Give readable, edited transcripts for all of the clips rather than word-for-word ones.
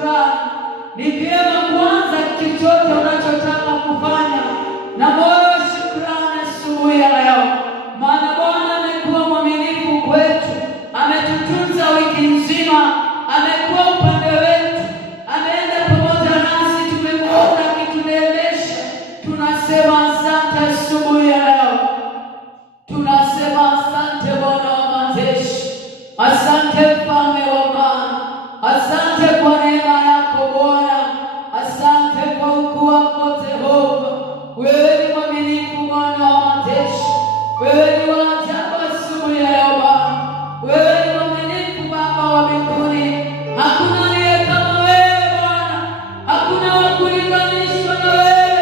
shukrani. Ni vyema kuanza chochote unachotaka kufanya na moyo wa shukrani asubuhi ya leo, maana Bwana amekuwa mwaminifu kwetu, ametutunza wiki nzima, amekuwa upande wetu, ameenda pamoja nasi, tumekuona akituneemesha. Tunasema asante asubuhi ya leo, tunasema asante Bwana wa majeshi, asante Mfalme wa amani, asante kwa neema yako Bwana, asante kwa ukuu wako Jehova. Wewe ni mwaminifu Bwana wa majeshi, wewe ni wa ajabu asubuhi ya leo Bwana, wewe ni mwaminifu Baba wa mbinguni. Hakuna aliye kama wewe Bwana, hakuna wa kulinganishwa na wewe,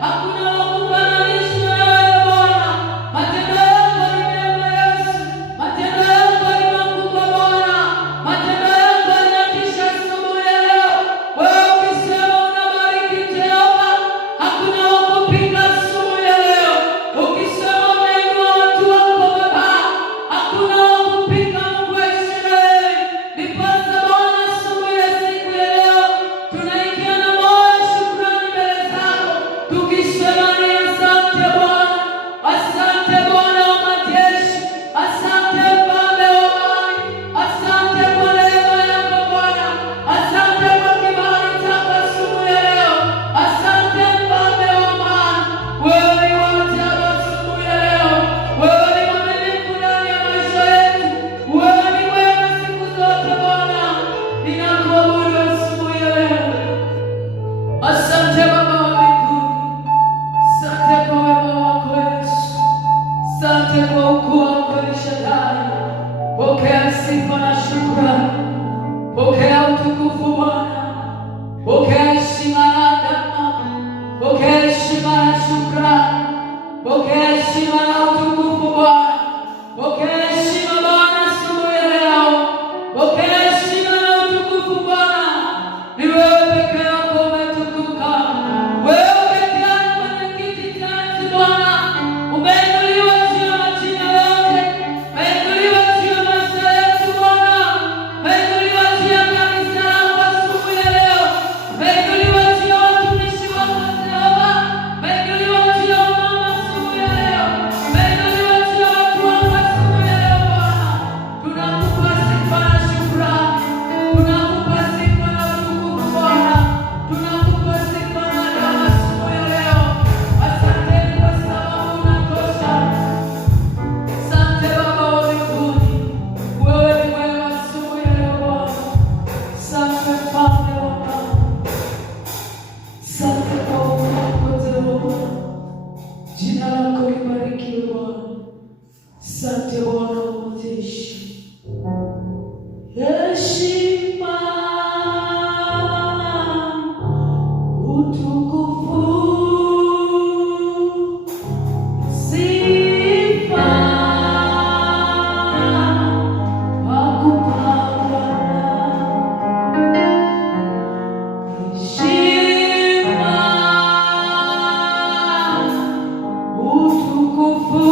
hakuna wa kufananishwa na wewe Bwana. Matendo yako ni mema Yesu, matendo yako ni makubwa Bwana, matendo yako yanatisha asubuhi ya leo. Wewe ukisema unabariki Jehova, hakuna wa kupinga asubuhi ya leo. Ukisema unainua watu wako Baba, hakuna wa kupinga. Mungu wa Israeli, ndiposa Bwana asubuhi ya siku ya leo tunaingia na moyo wa shukrani mbele zako, tukisema ni asante Bwana, asante Bwana wa majeshi, asante Mfalme wa amani, asante kwa neema yako Bwana, asante kwa kibali chako asubuhi ya leo, asante Mfalme wa amani. Wewe ni wa ajabu asubuhi ya leo, wewe ni mwaminifu ndani ya maisha yetu, wewe ni mwema siku zote Bwana. Ninakuabudu asubuhi ya leo. Asante Baba wa mbinguni, asante kwa wema wako Yesu, asante kwa ukuu wako El Shaddai. Pokea sifa na shukrani, pokea utukufu Bwana, pokea heshima na adama, pokea heshima na shukrani, pokea heshima na utukufu Bwana, pokea heshima Bwana asubuhi ya leo, pokea heshima na utukufu Bwana. Ni wewe peke yako umetukuka, wewe peke yako kwenye kiti cha enzi Bwana. Umeinuliwa juu ya majina yote, umeinuliwa juu ya maisha yetu Bwana, umeinuliwa juu ya kanisa lako asubuhi ya leo, umeinuliwa juu ya watumishi wako Jehova, umeinuliwa juu ya wamama asubuhi ya leo, umeinuliwa juu ya watu wako asubuhi ya leo Bwana. Tunakupa sifa na shukrani, tunakupa sifa na utukufu Bwana, tunakupa sifa na adama asubuhi ya leo. Asanteni kwa sababu unatosha. Asante Baba wa mbinguni, wewe ni mwema asubuhi ya leo Bwana. Asante Mfalme wa amani, asante kwa ukuu wako Jehova, jina lako libarikiwe Bwana. Asante Bwana wa majeshi. Heshima, utukufu, sifa, wakupa Bwana. Heshima, utukufu,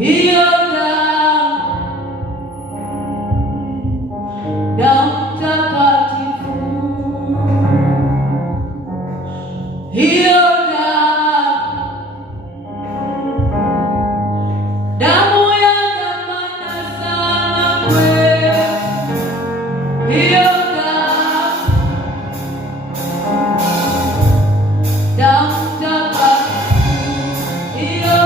hiyo damu takatifu, hiyo damu ya dhamana sana kwetu, hiyo damu takatifu, hiyo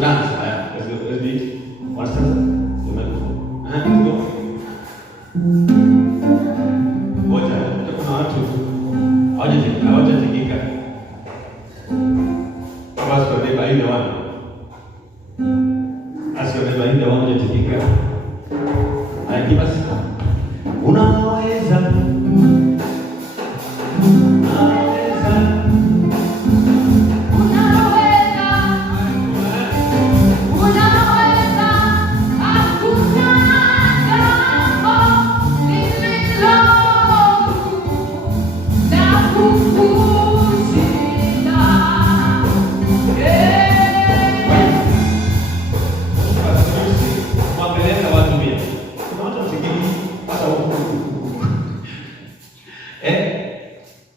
dance. Let's go. Let's do it. What's that? Let's go. Ngoja, kuna watu hawajatikika. Basi kwa neighbor ile wana. Asio neighbor ile wana hawajatikika. Akiba sika. Unaweza.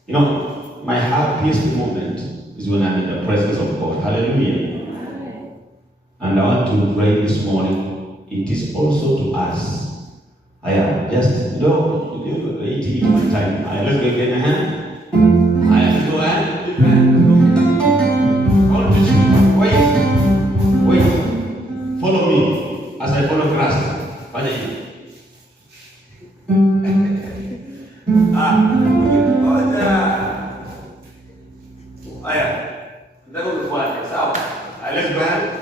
You know, my happiest moment is when I'm in the presence of God. Hallelujah. And I want to pray this morning. It is also to us. I am just no 80 one time. I let's go again. I have to go and wait. Follow me as I follow Christ. Fanya hivi. Let's go ahead.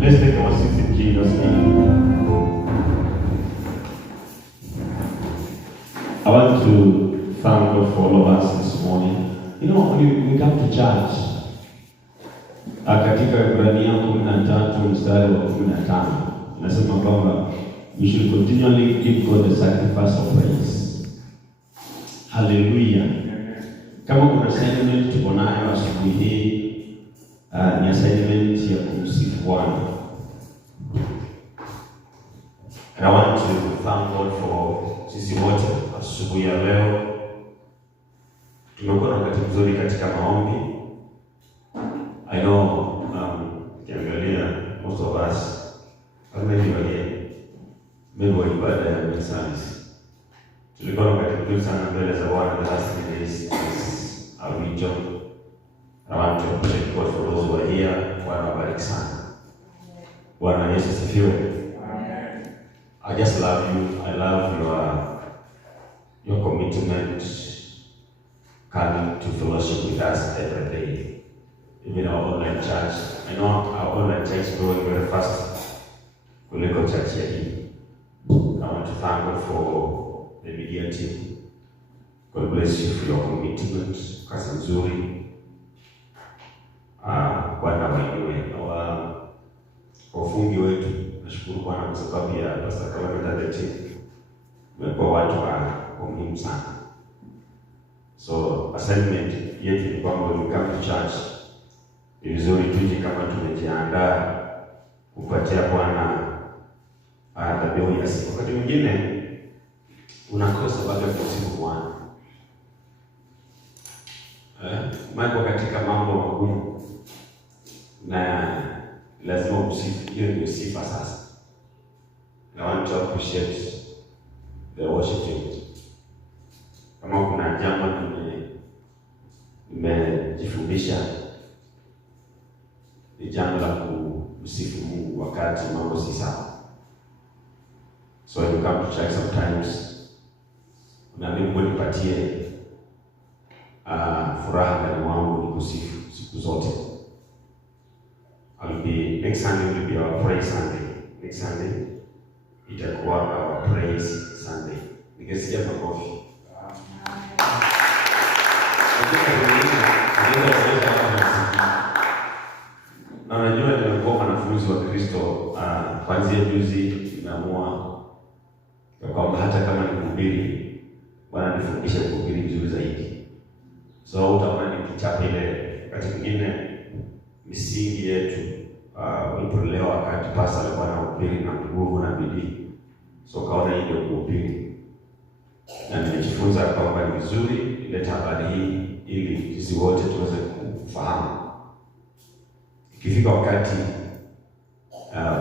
Let's take our seats in Jesus' name. I want to thank God for all of us this morning. You know, when we come to church, katika Ibrania 13 mstari wa 15 nasema kwamba we should continually give God the sacrifice of praise. Hallelujah. Kama kuna assignment tuko nayo asubuhi hii, ni assignment ya kumsifu Bwana. And I want to thank God for sisi wote asubuhi ya leo. Tumekuwa na wakati mzuri katika maombi. I know, kiangalia most of us, maybe ibada ya message. Tulikuwa na wakati mzuri sana mbele za Bwana the last 3 days. Our job. I want to appreciate God for those who are here. Bwana wabariki sana. Bwana Yesu asifiwe. I just love you. I love your commitment coming to fellowship with us every day. Even our online church. I know our online church is growing very fast. Kuliko church hii. I want to thank God for the media team. God bless you for your commitment. Kazi nzuri. Bwana wainue. Wafungi wetu, nashukuru Bwana kwa sababu ya Pastor Kalonzo the team. Wamekuwa watu wa muhimu sana. So assignment yetu ni kwamba we come to church. Ni vizuri tuje kama tumejiandaa kupatia Bwana dhabihu ya sifa. Wakati mwingine unakosa baada ya kusifu Bwana. Mambo katika mambo magumu na lazima usifu. Hiyo ndio sifa sasa. I want to appreciate the worship team. Kama kuna jambo nimejifundisha ni jambo la kumsifu Mungu wakati mambo si sawa. So when you come to church sometimes, unaambiwa Mungu nipatie furaha ndani wangu ni kusifu siku zote. Next Sunday will be our praise Sunday. Next Sunday itakuwa our praise Sunday. Nikisikia makofi. Na najua nimekuwa wanafunzi wa Kristo kuanzia juzi nimeamua kwamba hata kama ni kuhubiri, Bwana nifundishe kuhubiri vizuri zaidi. So utaona nikichapa ile wakati mwingine misingi yetu ulipolewa wakati pasa alikuwa anahubiri na nguvu na bidii. So kaona hii ndio kuhubiri. Na nimejifunza kwamba ni vizuri ileta habari hii ili sisi wote tuweze kufahamu. Ikifika wakati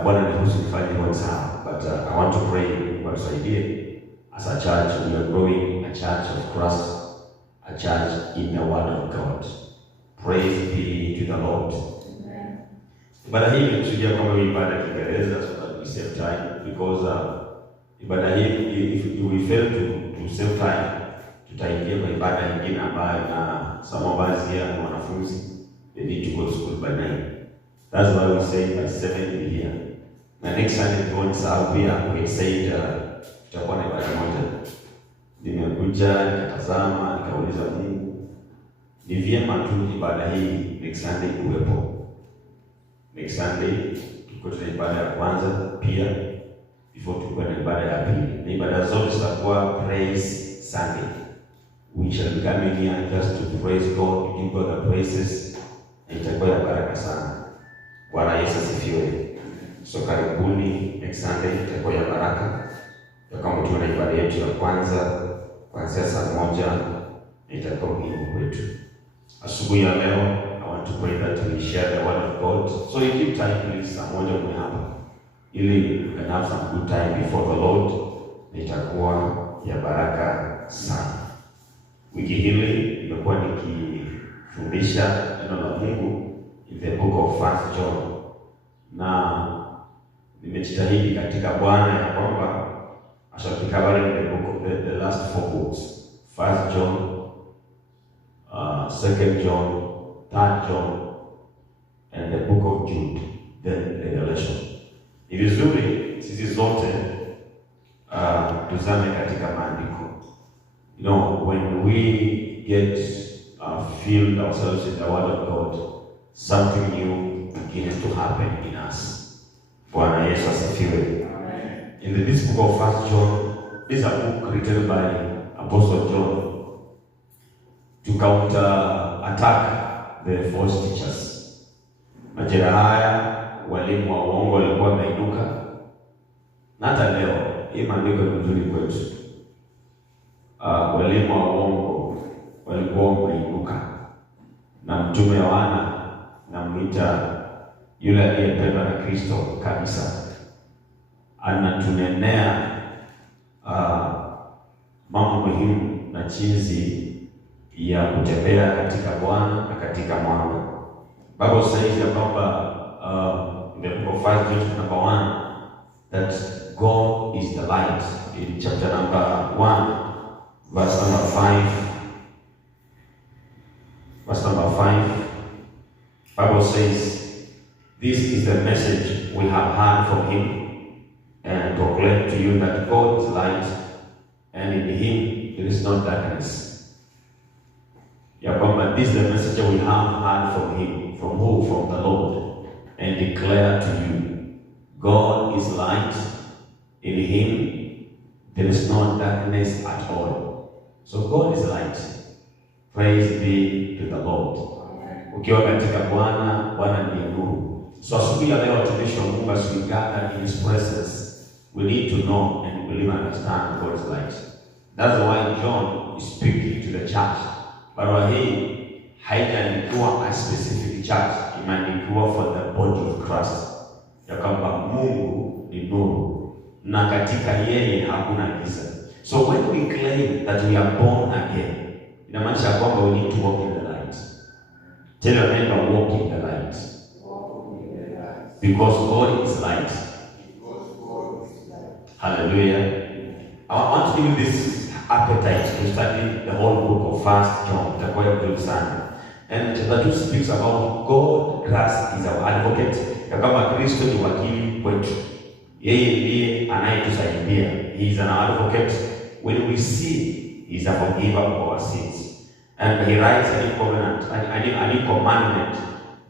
Bwana niruhusu nifanye hivyo sawa, but I want to pray kwa tusaidie. As a church, we are growing a church of Christ, a church in the word of God. Praise be to the Lord. Ibada hii imekusudia kama ibada ya Kiingereza, so that we save time, because ibada hii if we fail to save time, tutaingia kwa ibada nyingine ambayo na some of us here ni wanafunzi, they need to go to school by 9. That's why we say by 7 we'll be here. Na next Sunday God saw we said tutakuwa na ibada moja. Nimekuja nikatazama nikauliza Mungu, ni vyema tu ibada hii next Sunday kuwepo. Next Sunday tuko tuna ibada ya kwanza pia before tuko na ibada ya pili. Na ibada zote zitakuwa praise Sunday. We shall be coming here just to praise God, to give God the praises. Na itakuwa ya baraka sana. Bwana Yesu asifiwe. So karibuni next Sunday itakuwa ya baraka. Kama tuna ibada yetu ya kwanza kuanzia saa 1 itakuwa muhimu kwetu. Asubuhi ya leo I want to pray that we share the word of God. So you keep time please, saa 1 mwe hapa. Ili you can have some good time before the Lord. Itakuwa ya baraka sana. Wiki hili nimekuwa nikifundisha neno la Mungu in the book of 1 John. Na nimejitahidi katika Bwana ya kwamba I shall be covering the book of the last 4 books. 1 John, 2 John, 3 John, and the book of Jude, then Revelation. Ni vizuri sisi zote tuzame katika maandiko. You know, when we get filled ourselves in the word of God, something new begins to happen in us. Bwana Yesu asifiwe. In this book of 1 John, this is a book written by Apostle John to counter attack the false teachers. Majira haya walimu wa uongo walikuwa wameinuka. Na hata leo hii maandiko ni nzuri kwetu. Walimu wa uongo walikuwa wameinuka. Na mtume Yohana namuita yule aliyependwa na Kristo kabisa, anatunenea mambo muhimu na jinsi ya kutembea katika Bwana na katika mwanga. Bible says ya kwamba in the book of 1 John number 1 that God is the light. In chapter number 1 verse number 5, Bible says, this is the message we have heard from him and proclaim to you that God is light and in him there is no darkness. Ya kwamba this is the message we have heard from him. From who? From the Lord. And declare to you, God is light, in him there is no darkness at all. So God is light. Praise be to the Lord. Ukiwa katika Bwana, Bwana ndiye nuru. So asubuhi ya leo tumishi wa Mungu, as we gather in his presence, we need to know and believe and understand God is light. That's why John is speaking to the church. Barua hii haijaandikwa a specific church, imeandikwa for the body of Christ. Ya kwamba Mungu ni nuru na na katika yeye hakuna giza. So when we claim that we are born again, inamaanisha kwamba we need to walk in the light. Tell your neighbor, walk in the light. Because God is light. Hallelujah. I want to give you this appetite to study the whole book of 1 John. Itakuwa vizuri sana. And chapter 2 speaks about God Christ is our advocate. Kama Kristo ni wakili kwetu. Yeye ndiye anayetusaidia. He is an advocate. When we sin, he is a forgiver of our sins. And he writes a new covenant, a new commandment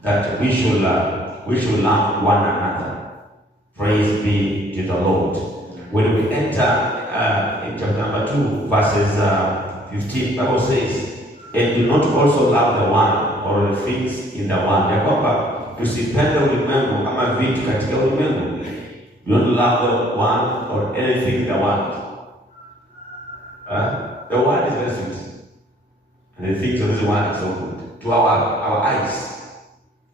that we should love one another. Praise be to the Lord. When we enter in chapter number 2, verses 15, Bible says, and do not also love the one or the things in the one. Ya kwamba tusipende ulimwengu ama vitu katika ulimwengu. Do not love the one or anything in the world. The world is very sweet, and the things of this world are so good to our eyes.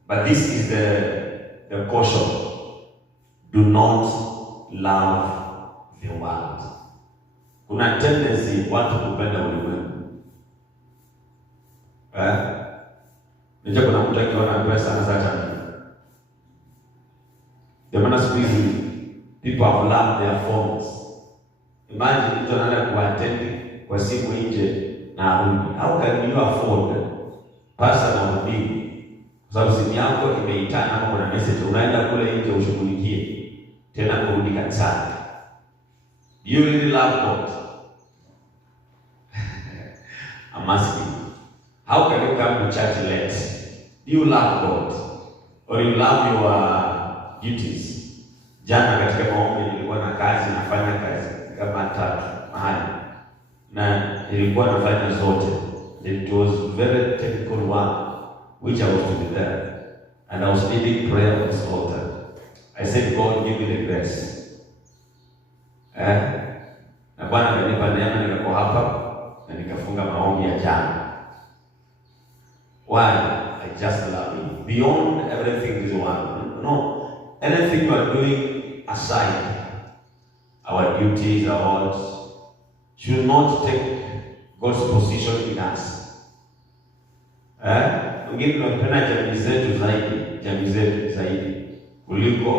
But this is the caution: do not love the world. Kuna tendency watu kupenda ulimwengu. Nje kuna mtu akiona pesa anazacha nini? Ndio maana siku hizi people have loved their phones. Imagine mtu anaenda kuattend kwa simu nje na arudi. How can you afford pesa na mbivu? Kwa sababu simu yako imeitana kama una message, unaenda kule nje ushughulikie tena kurudi kanisani. Do you really love God? I'm asking. How can you come to church late? Do you love God? Or you love your duties? Jana katika maombi nilikuwa na kazi, nafanya kazi kama 3 mahali. Na nilikuwa nafanya zote. It was very technical work which I was to be there. And I was leading prayer on this altar. I said, God, give me the grace. Na Bwana akanipa neema, nikakuwa hapa na nikafunga maombi ya jana. Why? I just love you. Beyond everything is one. No. Anything you are doing aside, our duties, our words, should not take God's position in us. Wengine tunapenda jamii zetu zaidi kuliko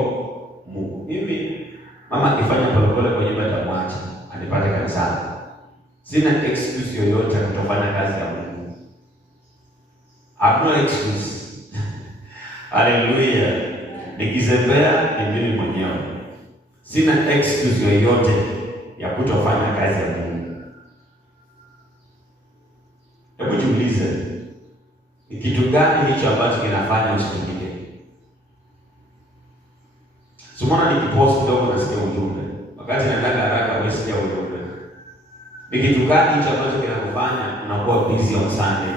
Mungu. Hivi mama akifanya polepole kwenye bata mwacha anipate kanisani. Sina excuse yoyote ya kutofanya kazi ya Mungu. I have no excuse. Hallelujah. Nikizembea ni mimi mwenyewe. Sina excuse yoyote ya kutofanya kazi ya Mungu. Hebu jiulize, ni kitu gani hicho ambacho kinafanya usitumike? Sumana nikipost kidogo nasikia ujumbe. Wakati nataka haraka wewe sikia ujumbe. Ni kitu gani hicho ambacho kinakufanya unakuwa busy on Sunday?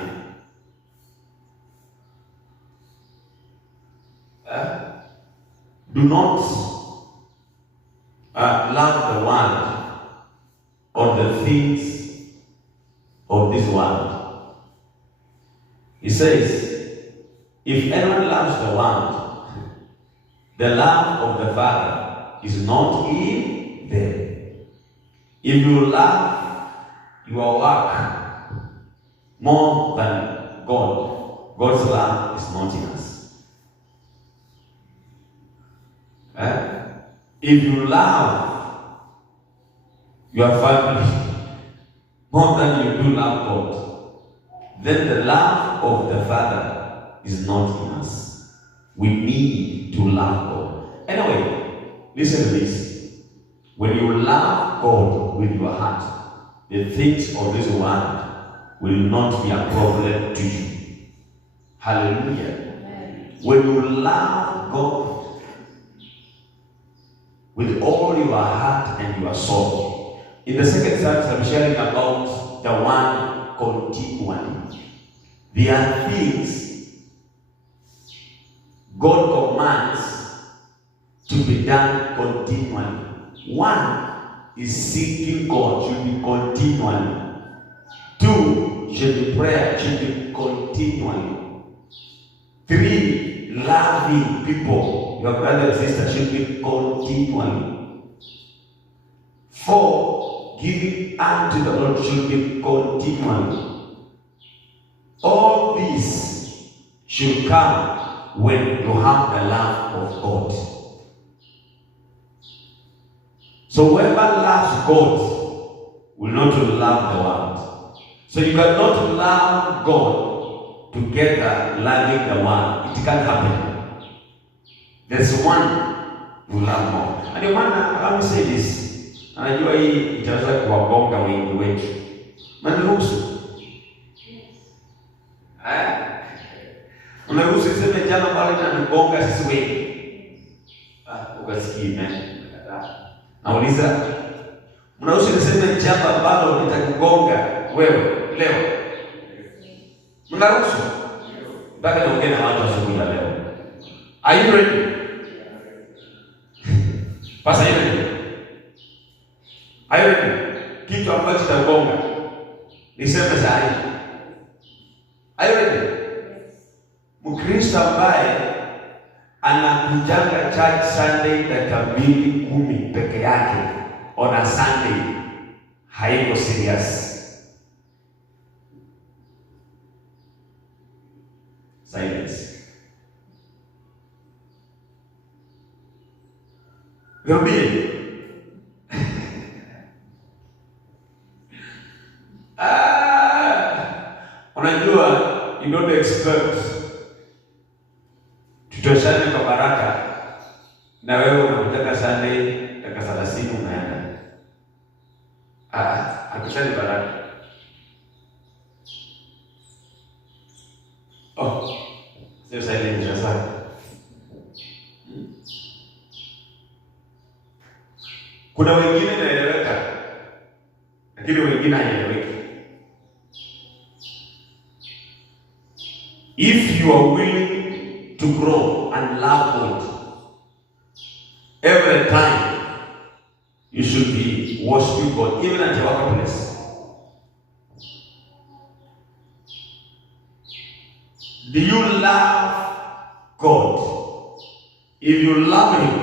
Do not love the world or the things of this world. He says, if anyone loves the world, the love of the Father is not in them. If you love your work more than God, God's love is not in us. If you love your family more than you do love God, then the love of the Father is not in us. We need to love God. Anyway, listen to this. When you love God with your heart, the things of this world will not be a problem to you. Hallelujah. Amen. When you love God with all your heart and your soul. In the second service, I'm sharing about the one continually. There are things God commands to be done continually. One is seeking God, should be continually. Two, should be prayer, should be continually. Three, loving people, your brother and sister, should be continually. For giving unto the Lord should be continually. All this should come when you have the love of God. So whoever loves God will not love the world. So you cannot love God together loving the world. It can't happen. There's one who love more. And your man, let me say this. Anajua hii itaweza kuwabonga wengi wetu. Mnaruhusu? Unaruhusu iseme jana pale na nibonga sisi wengi. Ukasikia nauliza, mnaruhusu niseme jambo ambalo litakugonga wewe leo? Mnaruhusu? Mpaka naongea na watu asubuhi ya leo. Are you ready? Pastor, are you ready? Are you ready? Kitu ambacho kitakugonga niseme saa hii. Are you ready? Mkristo ambaye anakujanga church Sunday dakika 2-10 peke yake on a Sunday haiko serious. Silence. Rubie. Unajua, you don't expect tutoshane kwa baraka na wewe unataka Sunday dakika 30 unaenda. Hatushani baraka. Sio silence sasa. Kuna wengine naeleweka, lakini wengine haieleweki. If you are willing to grow and love God, every time you should be worshiping God, even at your workplace. Do you love God? If you love Him,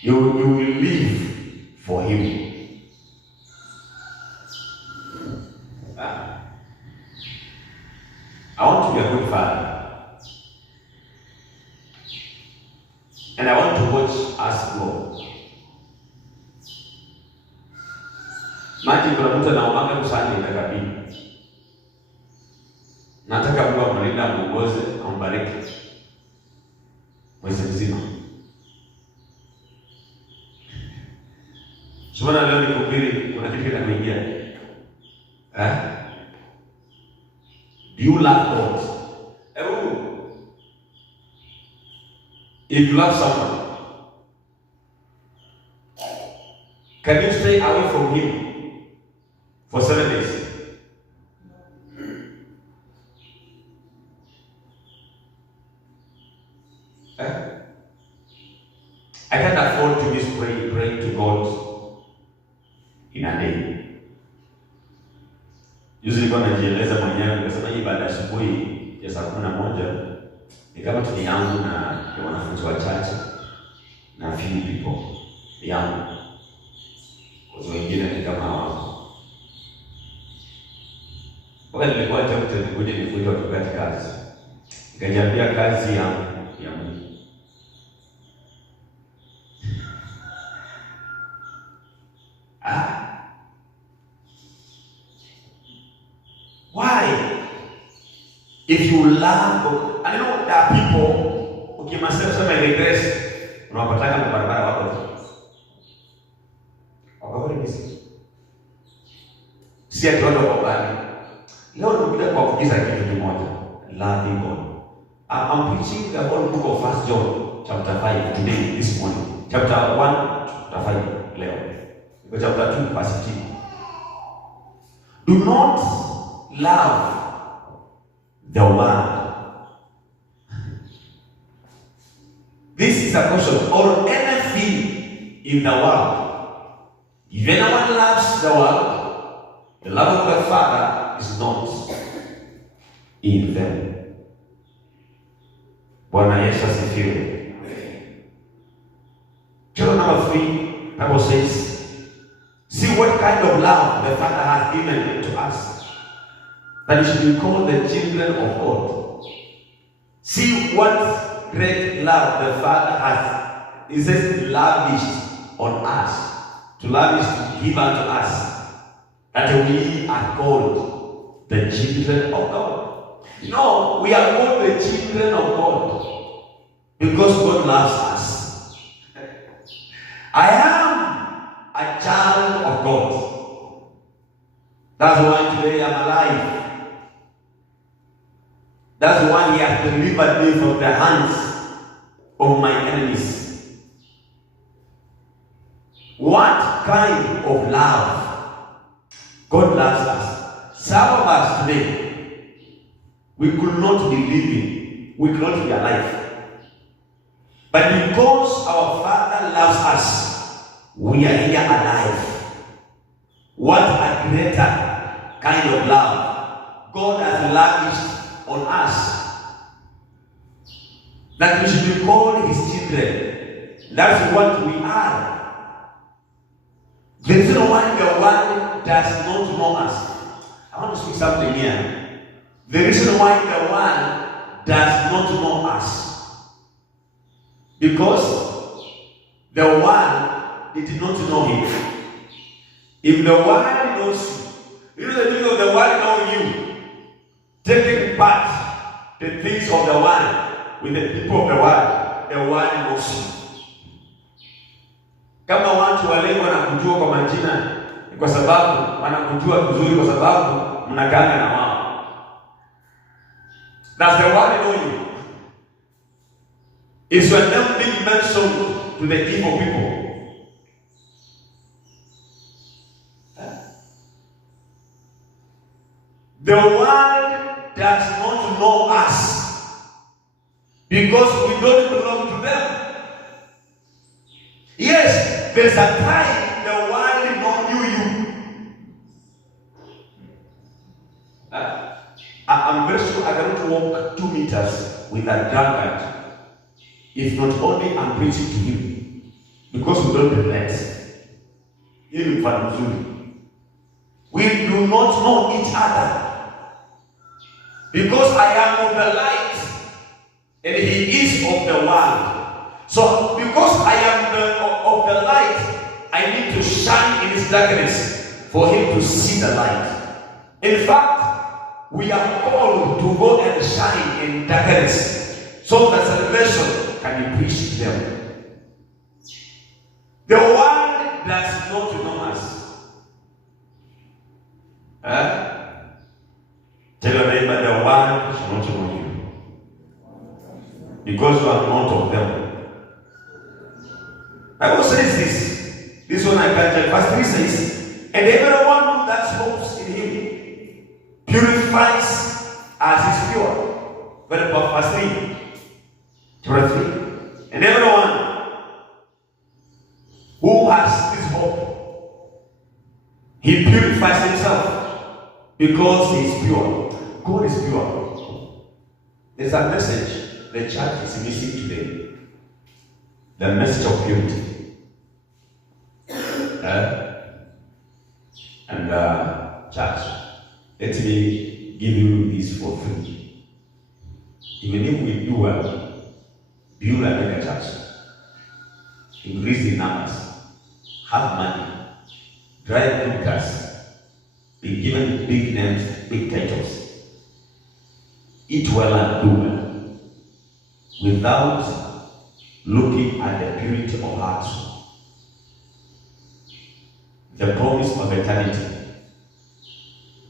you will live for Him. I want to be a good father, and I want to watch us grow. Maji kuna mtu anaomba kusanya itakabili. Nataka Mungu amlinde, amuongoze, ambariki mwezi mzima. Sasa leo nikuhubiri, kuna kitu kinakuingia. Do you love God? If you love someone, can you stay away from him for 7 days? I can't afford to miss praying to God in a day. Juzi nilikuwa najieleza mwenyewe, nikasema hii baada ya asubuhi ya saa 11 ni kama tuni yangu na wanafunzi wachache na few people yangu. Kwa wengine ni kama wao. Wakati nilikuwa tempted kuja nifunze watu katika kazi. Nikajiambia kazi yangu ya Mungu. Why? If you love God, I know there are people ukimasikia sema regress, unawapataka kwa barabara wako. Wakaona nisi. Si ati watu wabali. Leo nikuja kwa kuuliza kitu kimoja. Loving God. I'm preaching the whole book of 1 John chapter 5 today, this morning. Chapter 1 chapter 5 leo. Chapter 2 verse 15. Do not love the world. This is a question, or anything in the world. If anyone loves the world, the love of the Father is not in them. Bwana Yesu asifiwe. Chapter number 3, Bible says, see what kind of love the Father has given to us, that we should be called the children of God. See what great love the Father has, He says, lavished on us, to lavish, to give unto us, that we are called the children of God. No, we are called the children of God because God loves us. I am a child of God. That's why today I'm alive. That's why He has delivered me from the hands of my enemies. What kind of love God loves us? Some of us today, we could not be living, we could not be alive. But because our Father loves us, we are here alive. What a greater kind of love God has lavished on us, that we should be called His children. That's what we are. The reason why the world does not know us. I want to speak something here. The reason why the world does not know us, because the world did not know Him. If the world knows you, the meaning of the world know you, taking part the things of the world with the people of the world knows you. Kama watu wale wanakujua kwa majina, kwa sababu wanakujua vizuri, kwa sababu mnaganga na wao. That's the one know you. Is your name being mentioned to the evil people? The world does not know us because we don't belong to them. Yes, there's a time the world knew you. I'm very sure I cannot walk 2 meters with a drunkard if not only I'm preaching to him, because we don't relate. We do not know each other, because I am of the light and he is of the world. So because I am of the light, I need to shine in his darkness for him to see the light. In fact, we are called to go and shine in darkness so that salvation can be preached to them. The world does not know us. Tell your neighbor, the world does not know you, because you are not of them. Bible says this one I can't tell. Verse 3 says, and everyone that hopes in him purifies as is pure. Very about verse 3. Chapter 3. And everyone who has this hope, he purifies himself because he is pure. God is pure. There's a message the church is missing today. The message of purity. Church, let me give you this for free. Even if we do well, build a mega church, increase the numbers, have money, drive good cars, be given big names, big titles, eat well and do well, without looking at the purity of heart, the promise of eternity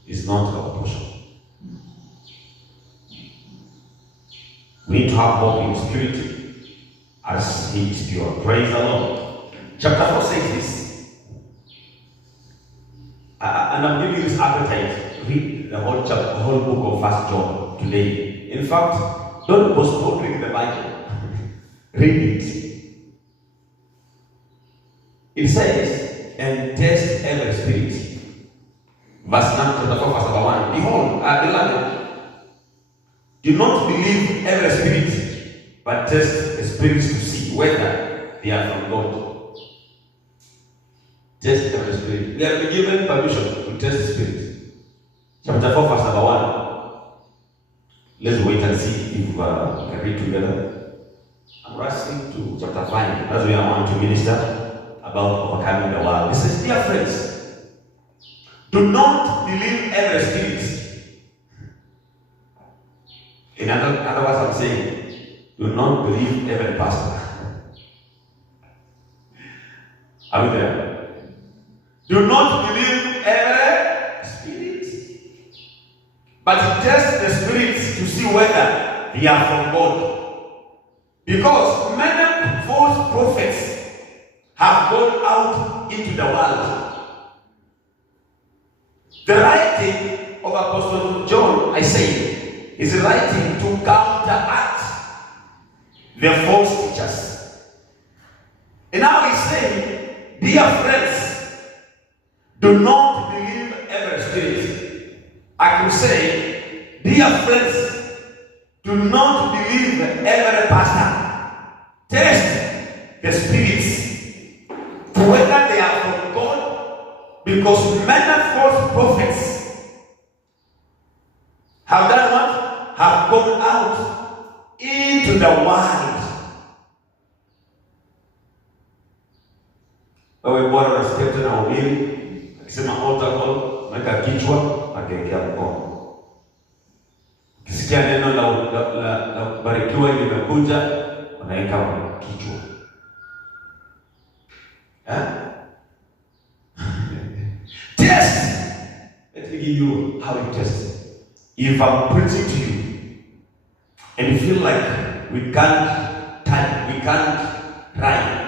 is not our portion. We need to have hope in His purity as He is pure. Praise the Lord. Chapter 4 says this. And I'm giving you this appetite. Read the whole chapter, the whole book of 1 John today. In fact, don't postpone reading the Bible. Read it. It says, and test every spirit. Verse 9, chapter 4, verse 1. Behold, beloved, do not believe every spirit, but test the spirits to see whether they are from God. Test every spirit. We have been given permission to test spirits. Chapter 4, verse number 1. Let's wait and see if we can read together. I'm rushing to chapter 5. That's where I want to minister about overcoming the world. It says, dear friends, do not believe every spirit. In other words, I'm saying, do not believe every pastor. Are we there? Do not believe every spirit, but test the spirits to see whether they are from God. Because many false prophets have gone out into the world. The writing of Apostle John, I say, is writing to counteract the false teachers. And now he's saying, dear friends, do not believe every spirit. I could say, dear friends, do not believe every pastor. Test the spirits to whether they are from God, because many false prophets have done what? Have gone out into the world. Wewe bwana unasikia tena ubiri akisema altar call, naweka kichwa akiwekea mkono. Ukisikia neno la kubarikiwa limekuja, unaweka kichwa. Test. Let me give you how you test it. If I'm preaching to you and you feel like we can't rhyme,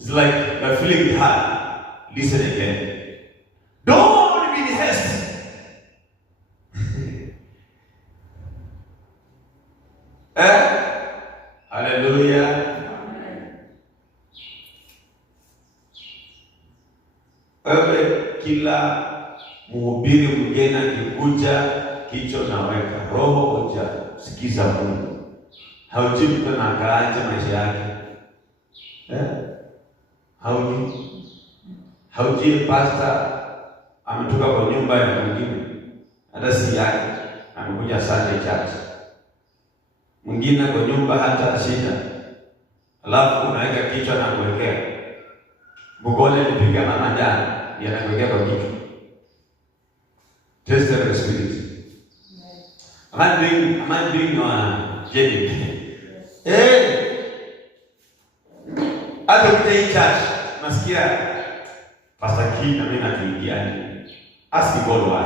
it's like you're feeling hard, listen again. Don't be in haste. Hallelujah. Wewe kila mhubiri mgeni akikuja, kichwa naweka, roho hoja, sikiza Mungu. Haujui mtu na akaaje maisha yake. Haujui pastor ametoka kwa nyumba ya mwingine, hata si yake, amekuja Sunday church. Mwingine kwa nyumba hata shida. Alafu unaweka kichwa na kuwekea. Mgole nipiga mama jana, yanakuwekea kwa kichwa. Test the spirit. Am I doing genuine? Hata ukita hii church, nasikia Pastor Key na mimi natuingiani. Ask God why.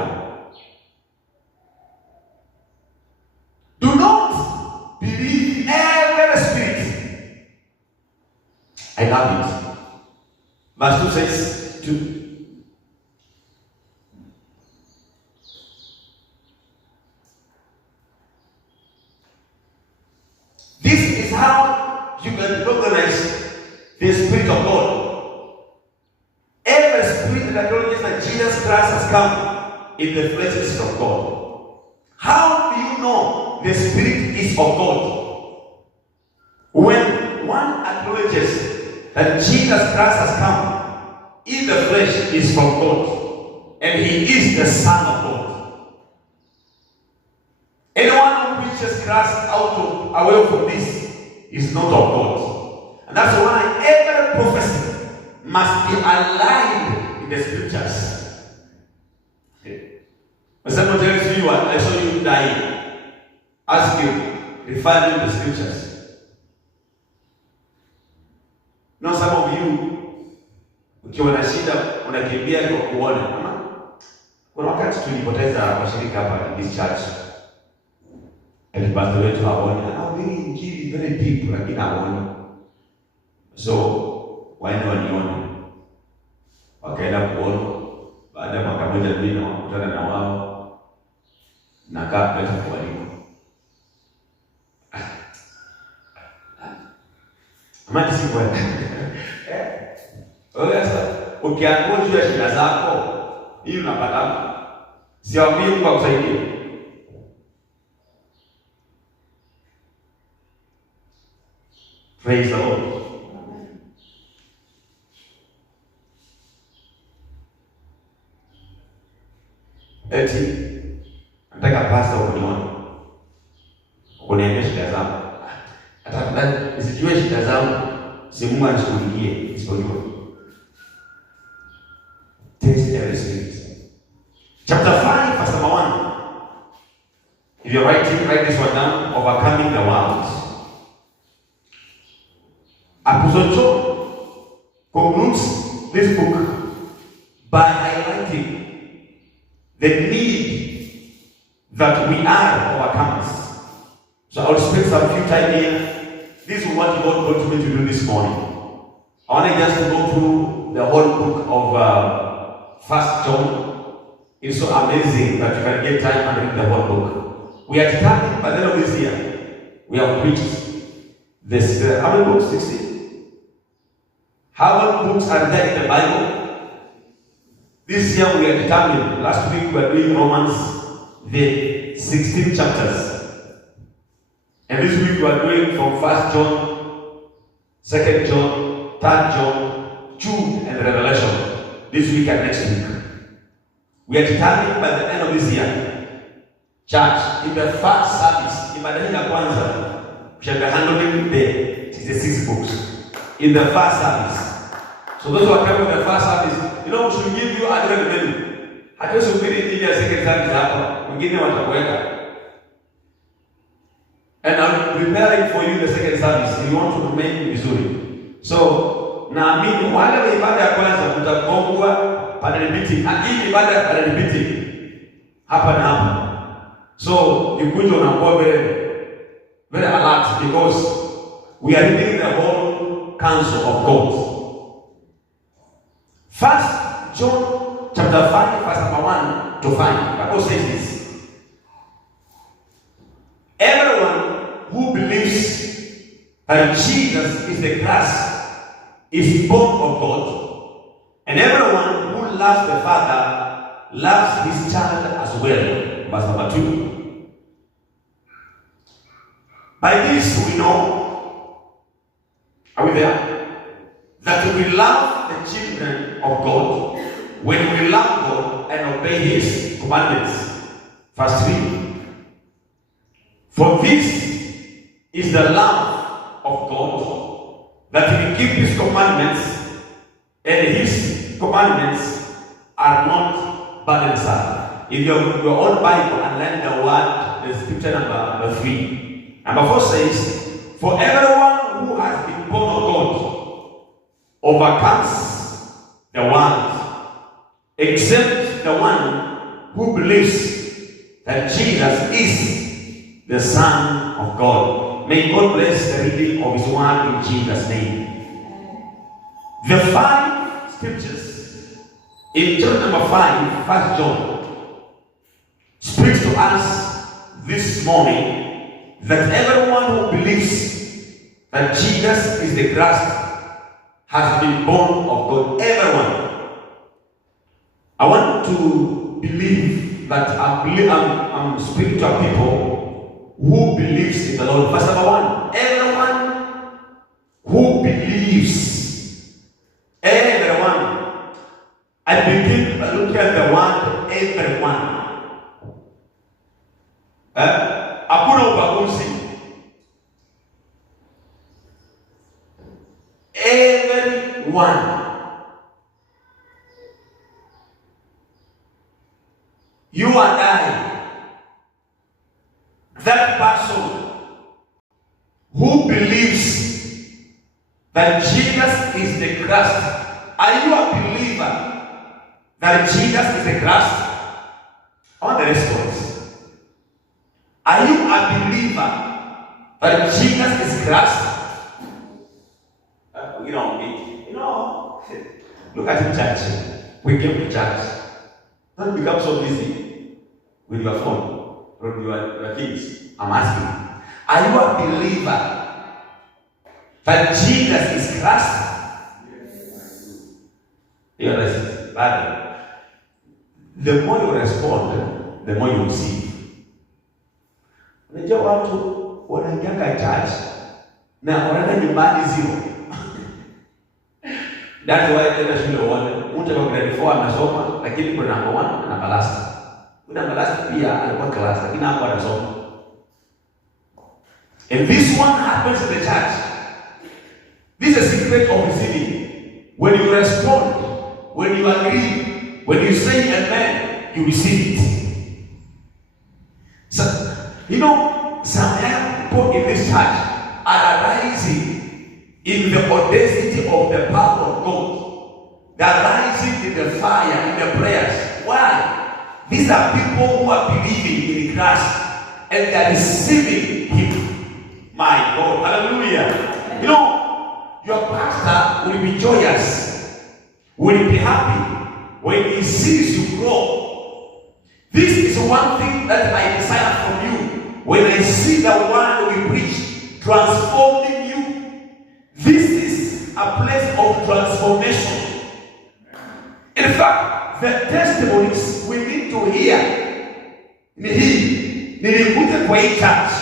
Do not believe every spirit. I love it. Verse 2 says, 2. This is how you can recognize the Spirit of God. Every spirit that acknowledges that Jesus Christ has come in the flesh is from God. How do you know the Spirit is of God? When one acknowledges that Jesus Christ has come in the flesh is from God, and He is the Son of God. Anyone who preaches Christ away from this is not of God. And that's why every prophecy must be aligned in the scriptures. When someone tells you, I saw you dying, ask you, refer to the scriptures. Now some of you, ukiwa na shida, unakimbia kwa kuona. Kuna wakati tulipoteza washirika hapa in this church. And pastor wetu haoni, anahubiri injili very deep, lakini haoni. So, waende wanione. Wakaenda kuona. Baada ya mwaka moja mbili na wakutana na wao. Nakaa pesa kuwaliko. Amani si kwenda. Wewe sasa, ukiangua juu ya shida zako, hii unapata. Siwaambie Mungu akusaidie. Praise the Lord. eti nataka pasta ukunione. Ukuniambia shida zangu. Hata nisijue shida zangu, si Mungu anishughulikie isipojua. Taste every spirit. Chapter 5 verse number 1. If you're writing, write this one down. Overcoming the world. Apostle John concludes this book by highlighting the need that we are overcomers. So I'll spend some few time here. This is what God brought me to do this morning. I want just to go through the whole book of 1 John. It's so amazing that you can get time and read the whole book. We are determined by the end of this year. We have preached this. How many books? 60. How many books are there in the Bible? This year we are determined. Last week we were doing Romans, the 16 chapters. And this week we are doing from 1 John, 2 John, 3 John, Jude, and Revelation. This week and next week. We are determined by the end of this year. Church, in the first service, in Madani Kwanza, we shall be handling the 66 books. In the first service. So those who are coming in the first service, we should give you a different menu. Hatuwezi subiri ile second service hapa, wengine watakuweka. And I'm preparing for you the second service. If you want to remain vizuri. So, naamini wale wa ibada ya kwanza mtakongwa panel meeting. Na hii ibada ya panel meeting hapa na hapa. So, ukuje unakuwa very alert because we are reading the whole counsel of God. 1 John chapter 5 verse number 1 to 5. The Bible says this. Everyone who believes that Jesus is the Christ is born of God. And everyone who loves the Father loves his child as well. Verse number 2. By this we know, are we there? That we love the children of God when we love God and obey his commandments. Verse 3. For this is the love of God, that we keep his commandments, and his commandments are not burdensome. If you have your own Bible and learn the word, the scripture number 3. Number 4 says, for everyone who has been born of God overcomes the world, except the one who believes that Jesus is the Son of God. May God bless the reading of his word in Jesus' name. The 5 scriptures in chapter number 5, 1 John, speaks to us this morning that everyone who believes that Jesus is the Christ has been born of God. Everyone. I want to believe that I'm speaking to people who believes in the Lord. Verse number 1. Everyone who believes. Everyone. I begin by looking at the word everyone. Hakuna ubaguzi. Everyone. You and I, that person who believes that Jesus is the Christ. Are you a believer that Jesus is the Christ? On the response. Are you a believer that Jesus is Christ? Look at the church. We came to church. Don't become so busy with your phone or with your kids. I'm asking, are you a believer that Jesus is Christ? Yes, I do. The more you respond, the more you receive. Unajua watu wanaingia church na wanaenda nyumbani zero. That's why tena shule wale mtu wa grade 4 anasoma lakini kwa number 1 anapalasa. Kuna malasta pia alikuwa class lakini hapo anasoma. And this one happens in the church. This is a secret of receiving. When you respond, when you agree, when you say amen, you receive it. So, you know, some people in this church are rising in the audacity of the power of God. They are rising in the fire, in the prayers. Why? These are people who are believing in Christ and they are receiving Him. My God, hallelujah. You know, your pastor will be joyous, will be happy when he sees you grow. This is one thing that I desire from you. When I see the word we preach transforming you, this is a place of transformation. In fact, the testimonies we need to hear ni hii. Nilikuja kwa hii church,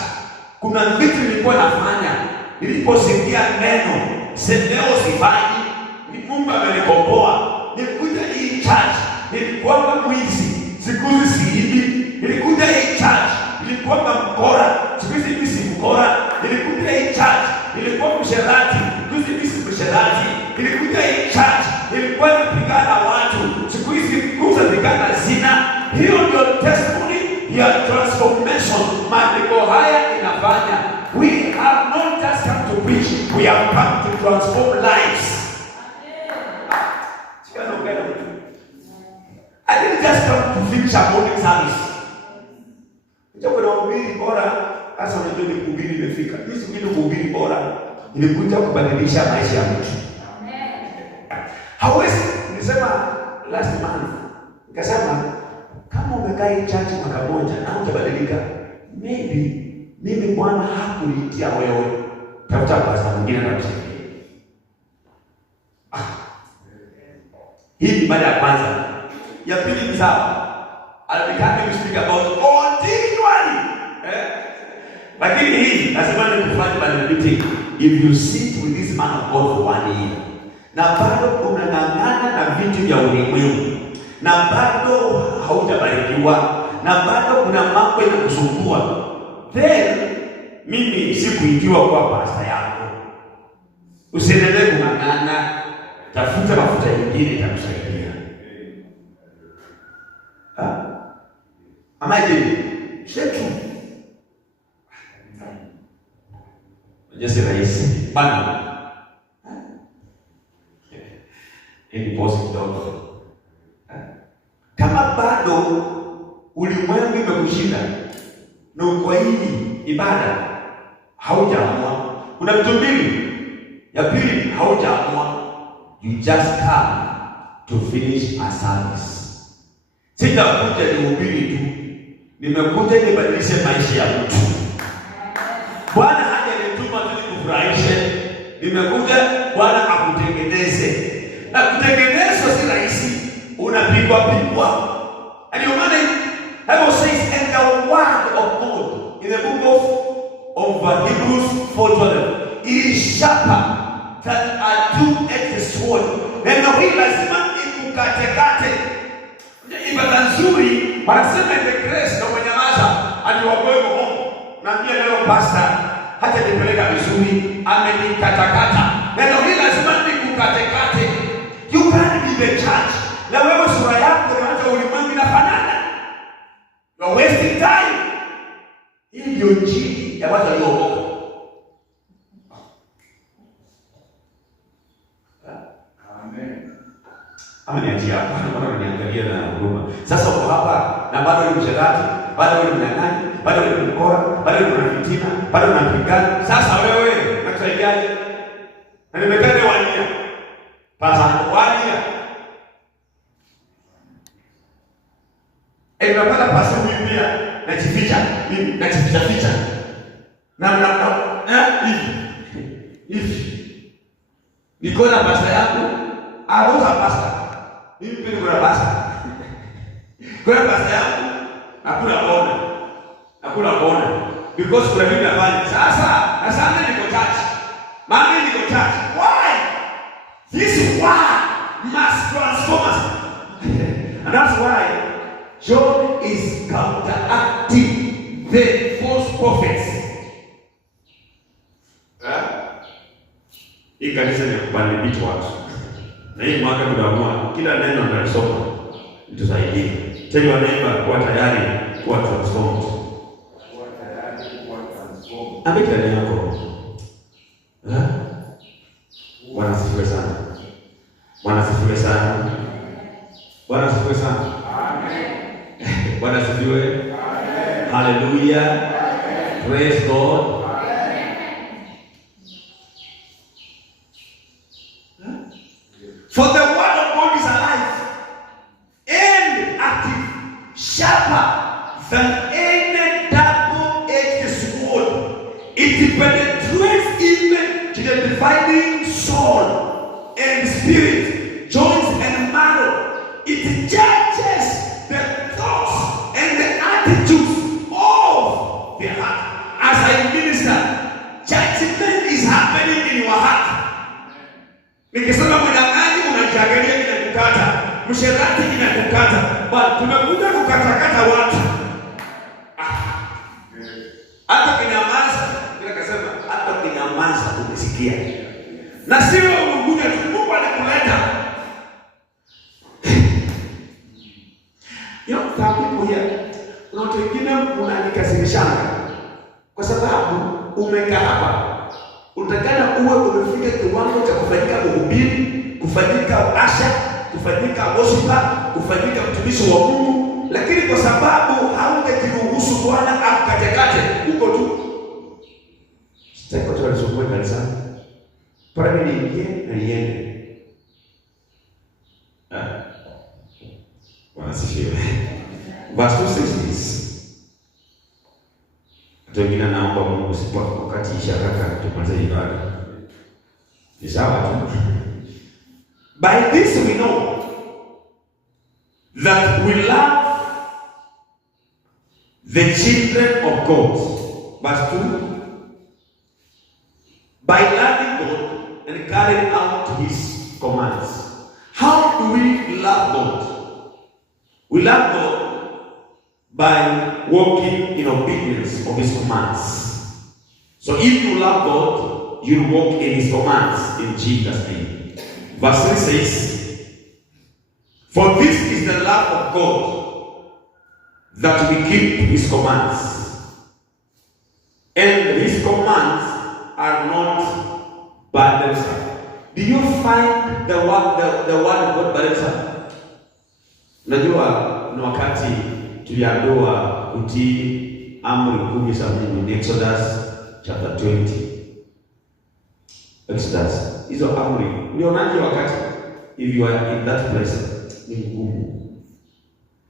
kuna vitu nilikuwa nafanya, niliposikia neno leo sifanyi, ni Mungu amenikomboa. Nilikuja hii church, nilikuwa mwizi, siku hizi siibi. Nilikuja hii church, nilikuwa mkora, siku hizi si mkora. Nilikuja hii church, nilikuwa msherati, siku hizi si msherati. Nilikuja hii church, nilikuwa napigana watu, siku hizi kupigana zina. Hiyo ndio testimony ya transformation. Maandiko haya inafanya. We have not just come to preach, we have come to transform lives. I didn't just come to finish a morning service. Ndio kuna ubiri bora, hasa unajua ni kuhubiri imefika. Hizi zingine kuhubiri bora ilikuja kubadilisha maisha ya mtu. Hawezi nisema last month nikasema kama umekaa hii church mwaka mmoja na hujabadilika, maybe mimi Bwana hakunitia wewe. Tafuta pastor mwingine atakusaidia. Hii ni mada ya kwanza. Ya pili ni sawa. Alikani we speak about continually. Lakini hii nasema ni kufanya balance. If you sit with this man of God for 1 year, na bado unang'ang'ana na vitu vya ulimwengu, na bado haujabarikiwa, na bado kuna mambo yanakusumbua, then mimi sikuitiwa kwa pastor yako. Usiendelee kung'ang'ana, tafuta mafuta mengine itakusaidia. Imagine, shetu. Jesse rahisi. Bana. Ni bosi kidogo. Kama bado ulimwengu umekushinda na kwa hii ibada haujaamua, kuna vitu mbili. Ya pili haujaamua, you just come to finish a service. Sitakuja nihubiri tu, nimekuja nibadilishe maisha ya mtu. Bwana hajanituma tu nikufurahishe, nimekuja Bwana akutengeneze. Na kutengenezwa si rahisi, unapigwa. And you know, Bible says, and the word of God in the book of Hebrews 4:12 is sharper than a two-edged sword. Neno hili lazima ikukatekate. Ibada nzuri wanasema the grace na umenyamaza aliwagoe home. Naambia leo pastor hata nipeleka vizuri amenikatakata. Neno hili lazima nikukatekate. You can't be the church. Na wewe sura yako unaanza ulimwengu inafanana. You're wasting time. Hii ndio njia ya watu waliookoka. Amen. Ameniachia hapa, naona unaniangalia na huruma. Sasa uko hapa na bado ni mshirati, bado ni mnang'anyi, bado ni mkora, bado ni mfitina, bado ni mpigani. Sasa wewe nakusaidiaje? Na nimekane wania. Pasa wania. Unapata pasa pia najificha, mimi najificha. Hivi. Niko na pasa yangu, auza pasa. Mimi pia niko na pasa. Kwa pasa yangu nakula bona. Because kuna mimi nafanya. Sasa niko church. Mami niko church. Why? This word must transform us. And that's why John is counteracting the false prophets. Hii kanisa ni kubadili watu. Na hii mwaka tunaamua kila neno tunalisoma litusaidie. Tell your neighbor kuwa tayari kuwa transformed. Kuwa tayari kuwa transformed. Ambia ndani yako. Bwana asifiwe sana. Bwana asifiwe sana. Bwana asifiwe sana. Amen. Bwana asifiwe. Amen. Hallelujah. Amen. Praise God. Amen. For the word of God is alive and active, sharper than any double-edged sword. It penetrates even to the dividing soul and spirit, joints and marrow. It judges the thoughts and the attitudes of the heart. As I minister, judgment is happening in your heart. Nikisema mwanadamu unajiangalia inakukata, msherati inakukata, bali tumekuja kukatakata watu. Hata kinyamaza, bila kasema hata kinyamaza umesikia. Na sio Mungu Mungu alikuleta. Some people here, watu wengine unanikasirishana kwa sababu umekaa hapa. Utakana uwe umefika kiwango cha kufanyika mhubiri, kufanyika asha, kufanyika worshiper, kufanyika mtumishi wa Mungu, lakini kwa sababu haungejiruhusu Bwana akukatekate uko tu. Sitaki watu walisukue kanisani. Para mimi niingie na niende. Bwana asifiwe. Verse 2 says this. Wengine naomba Mungu sipo wakati ishara tumalize ibada. Ni sawa tu. By this we know that we love the children of God. Verse 2. By loving God and carrying out His commands. How do we love God? We love God by walking in obedience of His commands. So if you love God, you walk in His commands in Jesus' name. Verse 3 says, for this is the love of God, that we keep His commands. And His commands are not burdensome. Do you find the word of God burdensome? Najua ni wakati tuliambiwa kutii amri 10 za Mungu in Exodus chapter 20. Exodus. Hizo amri. Ulionaje wakati if you are in that place ni ngumu.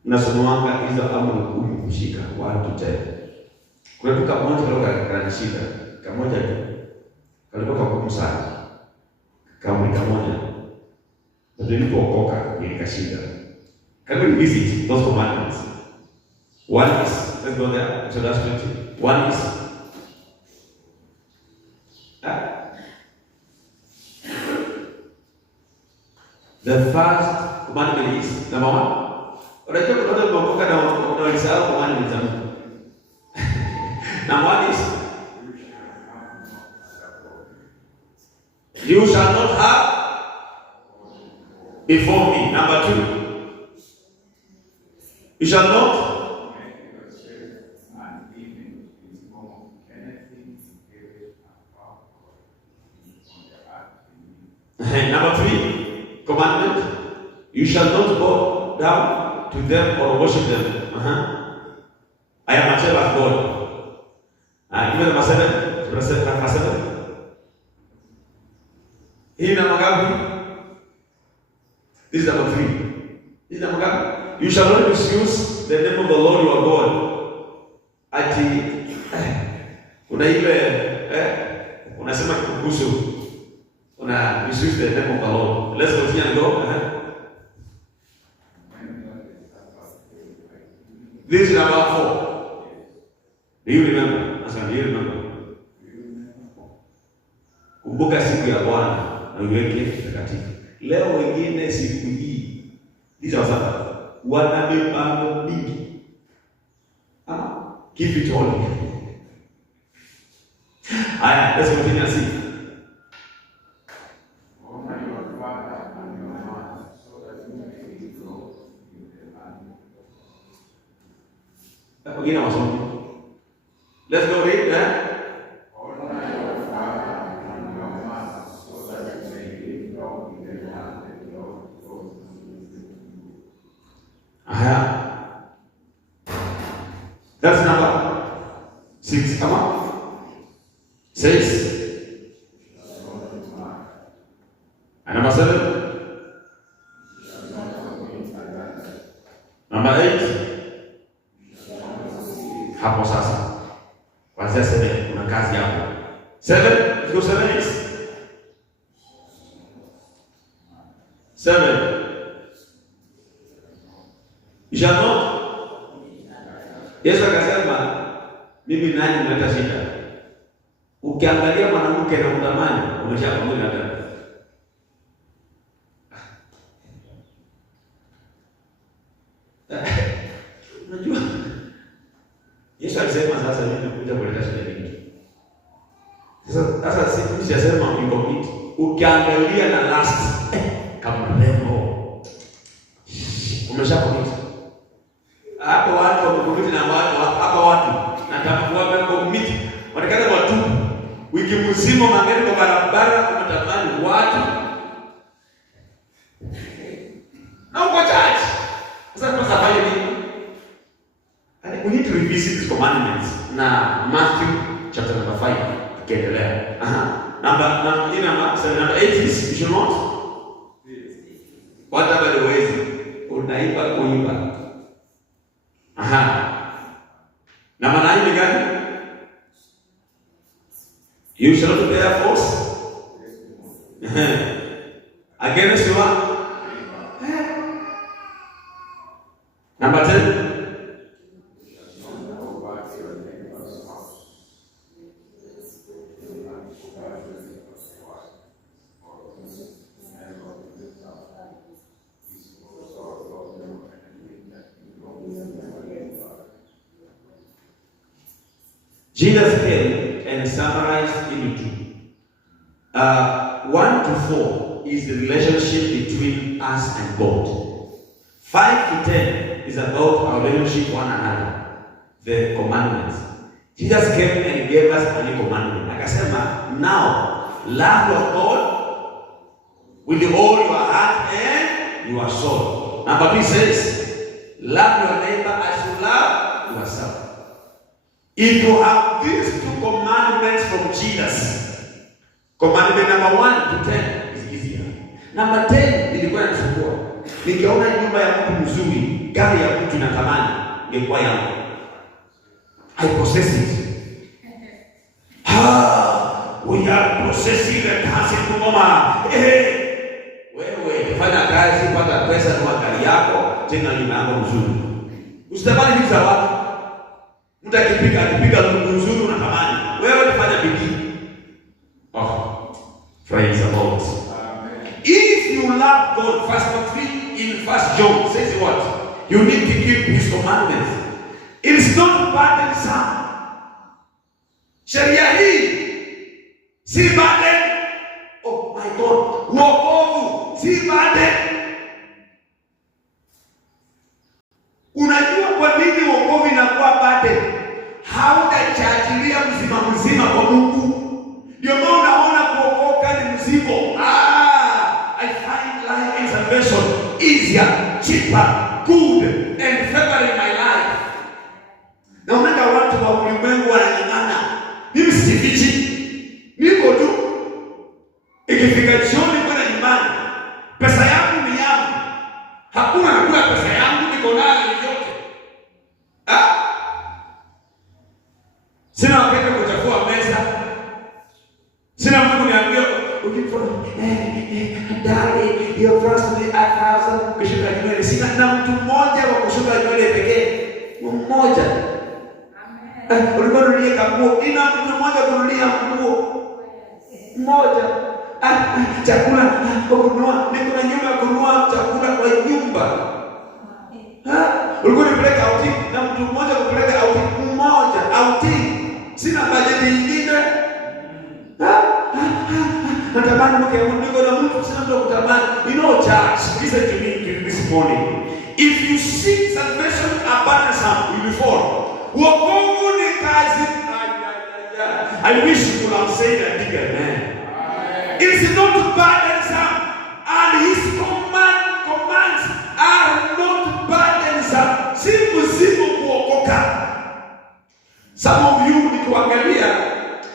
Nasomanga hizo amri 10 kushika 1 to 10. Kuna tuka moja leo kanishika. Kamoja tu. Kalikuwa kagumu sana. Kamri kamoja. Ndio nilipookoka nikashinda. Can we visit those commandments? One is, let's go there, Exodus 20. One is, the first commandment is, number 1. Unajua kuna watu wanaokoka na wanasahau commandments za Mungu. Number 1 is, you shall not have before me. Number 2, you shall not number 3 commandment, you shall not go down to them or worship them. I am a child of God. Even number 7, hii number ngapi? This is number 3. This is number ngapi? You shall not misuse the name of the Lord your God. Ati una ile unasema kuhusu una misuse the name of the Lord. Let's continue and go. This is number 4. Do you remember? Do you remember? Kumbuka siku ya Bwana na uiweke takatifu. Leo wengine siku hii ndizo sasa wana mipango mingi. Keep it holy. Aya, let's continue and see. Let's go read that. That's number 6. Come on. 6. And number 7. Number 8. Hapo sasa. Kwanza 7 kuna kazi hapo. 7, let's go 7 is 7. Ishano. Yesu akasema mimi nani naleta shida? Ukiangalia mwanamke na mtamani umeshakamua na unajua Yesu alisema sasa mimi nakuja kuleta shida nyingi. Sasa sisi tunasema mikombiti. Ukiangalia na last kama rembo umeshakomiti. Hapo watu wamekomiti na watu na kama wamekomiti wanataka watu wiki mzima magari kwa barabara kutamani watu na uko church. Sasa tunafanya nini? And we need to revisit these commandments. Na Matthew chapter number 5 tukiendelea. Number 8 is you should not. Whatever the ways unaiba kuiba. Number 9 ni gani? You shall not bear false against your Number 10. Jesus came and summarized into 1 to 4 is the relationship between us and God. 5 to 10 is about our relationship with one another, the commandments. Jesus came and gave us a new commandment. Akasema, now love your God with all your heart and your soul. Number 2 says, love your neighbor as you love yourself. If you have these 2 commandments from Jesus, commandment number 1 to 10 is easier. Number 10 nilikuwa nasumbua. Nikiona nyumba ya mtu mzuri, gari ya mtu natamani, ingekuwa yangu. I possess it. We are possessing the kasi kumoma. Wewe fanya kazi, pata pesa na gari yako, tena nyumba yako mzuri. Usitamani vitu za watu. Mtu akipiga mzuri unatamani. Wewe fanya bidii. Praise the Lord. If you love God, verse 3 in 1 John says what? You need to keep His commandments. It is not burdensome. Sheria hii si burden. Oh my God. Wokovu si burden. Unajua kwa nini wokovu inakuwa burden? Hautachaachilia mzima kwa Mungu. Ndio maana unaona kuokoka ni mzigo. I find life and salvation easier, cheaper, good and favoring my life. Na unaenda watu wa ulimwengu wananyang'ana. Mimi sifichi. Niko tu. Ikifika jioni kwenda nyumbani, pesa yangu ni yangu. Hakuna nakula pesa yangu, niko nayo yote. Sina wakati kuchafua meza. Sina mtu kuniambia ukifuata ndani hiyo first day 1000 kushuka nywele. Sina na mtu mmoja wa kushuka nywele pekee. Mmoja. Amen. Ulikuwa unalia nguo, ina mtu mmoja kunulia nguo. Mmoja. Chakula kununua, niko na nyumba kununua chakula kwa nyumba. Ulikuwa unapeleka outing na mtu mmoja kupeleka outing mmoja. wake niko na mtu sana ndo kutamani. You know church, listen to me this morning. If you seek salvation abundance, you will fall. Wokovu ni kazi. I wish you could have said a bigger man. It is not burdensome, and his commands are not burdensome. Si mzigo kuokoka. Some of you nikiangalia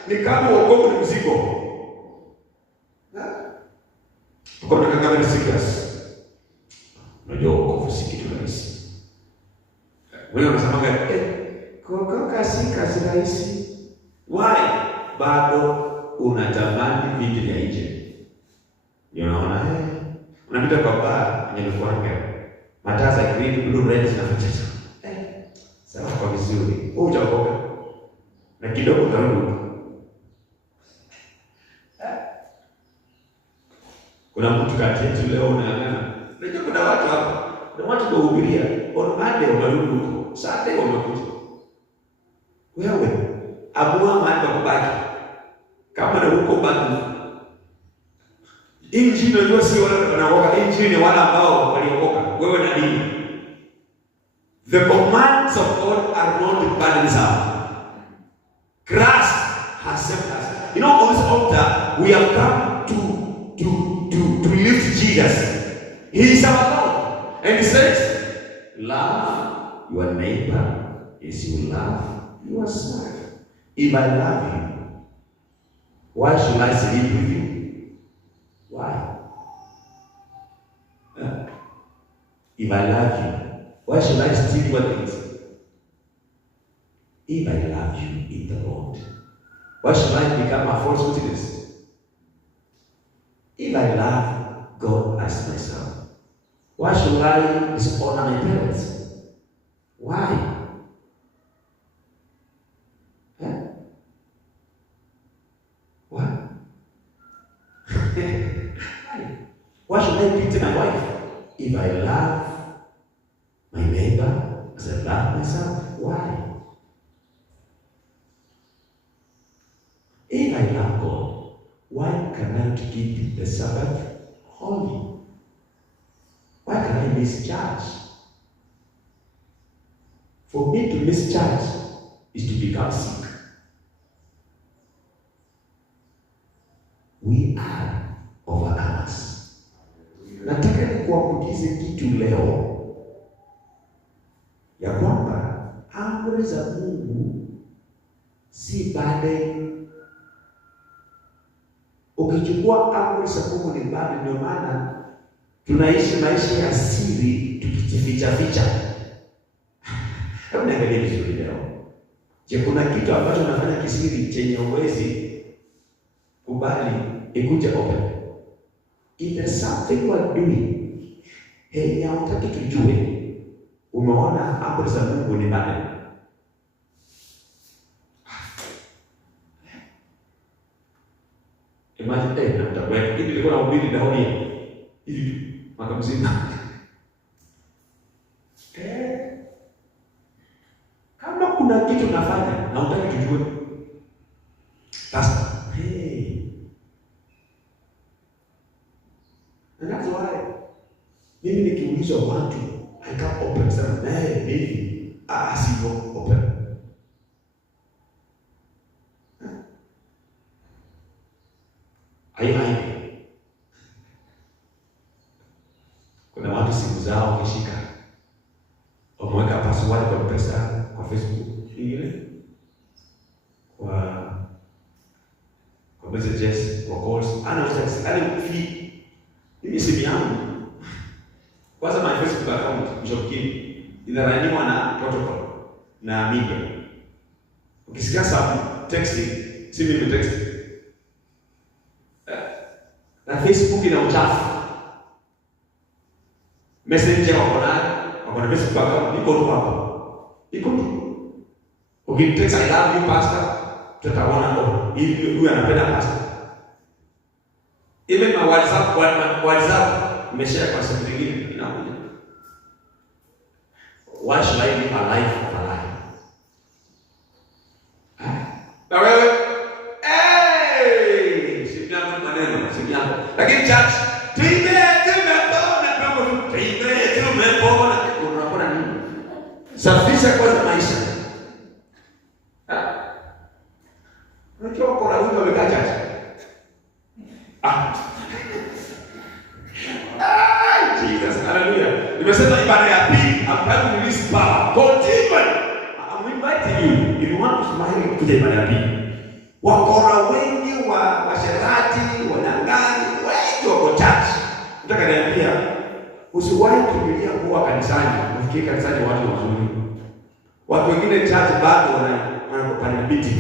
ni kama wokovu ni mzigo. Tuko na kama ni serious. Unajua wokovu si kitu rahisi. Wewe unasema kuokoka si kazi rahisi. Why? Bado unatamani vitu vya nje. Unaona unapita kwa baa yenye kuanga. Mataa za green, blue, red zinafuata. Sawa kwa vizuri. Wewe utaokoka. Na kidogo utarudi. Kuna mtu kati yetu leo unaangana. Unajua kuna watu hapa. Kuna watu kuhubiria. On Monday unarudi huko. Sunday unakuja. Wewe amua mahali pa kubaki. Kama na huko bado. Injili unajua si wale wanaokoka. Injili ni wale ambao waliokoka. Wewe na nini? The commands of God are not burdensome. Christ has saved us. You know, on this altar, we have come to lift Jesus. He is our Lord. And he says, love your neighbor as you love yourself. If I love you, why should I sleep with you? Why? If I love you, why should I steal your things? If I love you in the Lord, why should I become a false witness? If I love God as myself, why should I dishonor my parents? Why? Why? Why should I beat my wife? If I love my neighbor as I love myself, why? If I love God, why can I keep the Sabbath holy? Why can I miss church? For me to miss church is to become sick. We are overcomers. Nataka nikuambukize kitu leo ya kwamba amri za Mungu si burden. Ukichukua amri za Mungu ni burden, ndio maana tunaishi maisha ya siri tukijificha. Hebu niangalie vizuri leo. Je, kuna kitu ambacho unafanya kisiri chenye uwezi kubali ikuje open? If there's something you are doing, ya utaki tujue, umeona amri za Mungu ni burden. Imagine na mtabaki hivi nilikuwa nahubiri dauni hivi mwaka mzima. Kama kuna kitu nafanya na utaki tujue. Sasa, and that's why mimi nikiulizwa watu I can't open sana. Mimi sivyo open. Kuna watu simu zao wakishika wameweka password kwa pesa, kwa Facebook ile, kwa messages, kwa calls, ana free. Mimi simu yangu kwanza, my Facebook account Bishop Kim inaraniwa na protocol na media. Ukisikia some texting, si mimi texting. Na Facebook ina uchafu. Messenger wako na Facebook account iko tu hapo. Iko tu. Ukitext I love you pastor, tutaona hivi huyu anapenda pastor. Even my WhatsApp umeshare kwa simu nyingine inakuja. Why should I live a life of a lie? Na wewe simu yako maneno, simu yako Nimesema ibada ya pili ambayo release power. Continue. I'm inviting you. If you want to smile kuja ibada ya pili. Wakora wengi wa washerati, wanangani, wengi wako church. Nataka niambia usiwahi kufikiria kuwa kanisani, ufikie kanisani watu wazuri. Watu wengine church bado wanapanda biti.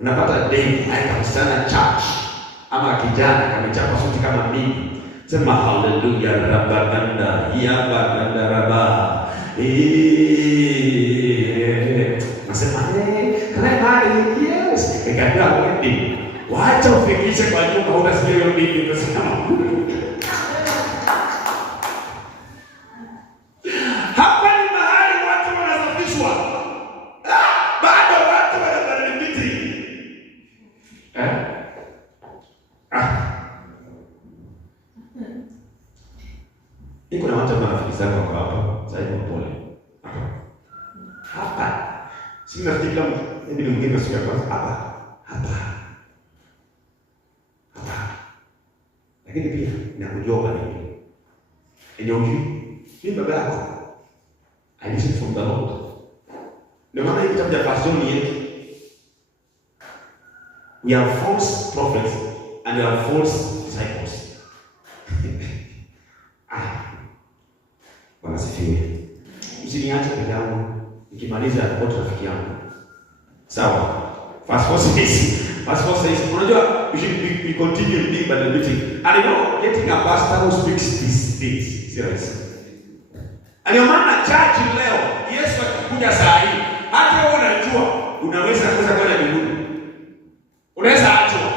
Unapata dei aika sana church ama kijana kamechapa suti kama mimi. Sema haleluya rabaganda yaba ganda raba. Nasema yes. Ikaenda wedding. Wacha ufikishe kwa nyumba unasikia hiyo bibi unasema. Hapa ni mahali watu wanasafishwa. Bado watu wanadhibiti. Iko na watu marafiki zako kwa hapa, sasa hivi pole. Hapa. Si nafikiri kama ni mwingine sio kwa hapa. Lakini pia nakujua kwa nini? Eneo hili ni baba yako. I listen from the Lord. Ndio maana hii kitabu cha Pasoni yetu. We are false prophets and we are false disciples. Wanasifiwe. Usiniache peke yangu. Nikimaliza kwa rafiki yangu. Sawa. Verse 4 says, unajua we continue being by the meeting. And you know, getting a pastor who speaks these things. Serious. And your man church leo, Yesu akikuja saa hii, hata wewe unajua unaweza kwenda mbinguni. Unaweza achwa.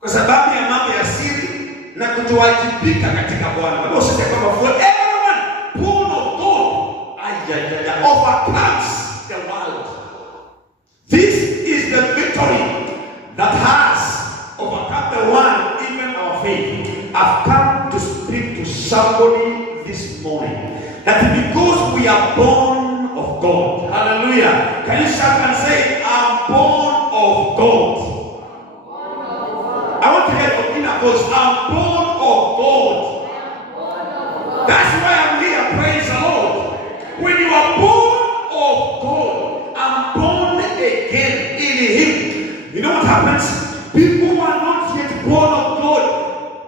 Kwa sababu ya mambo ya siri na kutowajibika katika Bwana. Baba usiseme kwamba for everyone born of God overcomes the world. This is the victory that has overcome the world, even our faith. I've come to speak to somebody this morning that because we are born of God, hallelujah. Can you shout and say, I'm born of God? I want to hear from inner voice. I'm born of God. That's why I'm here. Praise the Lord. When you are born of God, I'm born again in Him. You know what happens? People who are not yet born of God,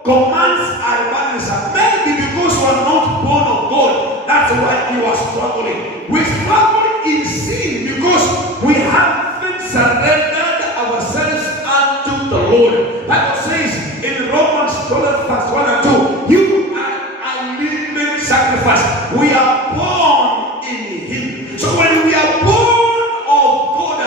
commands are burdensome. Maybe because you are not born of God, that's why you are struggling. We struggle in sin because we haven't surrendered ourselves unto the Lord. Bible says in Romans 12 verse 1 and 2, you are a living sacrifice. We are born in Him. So when we are born of God,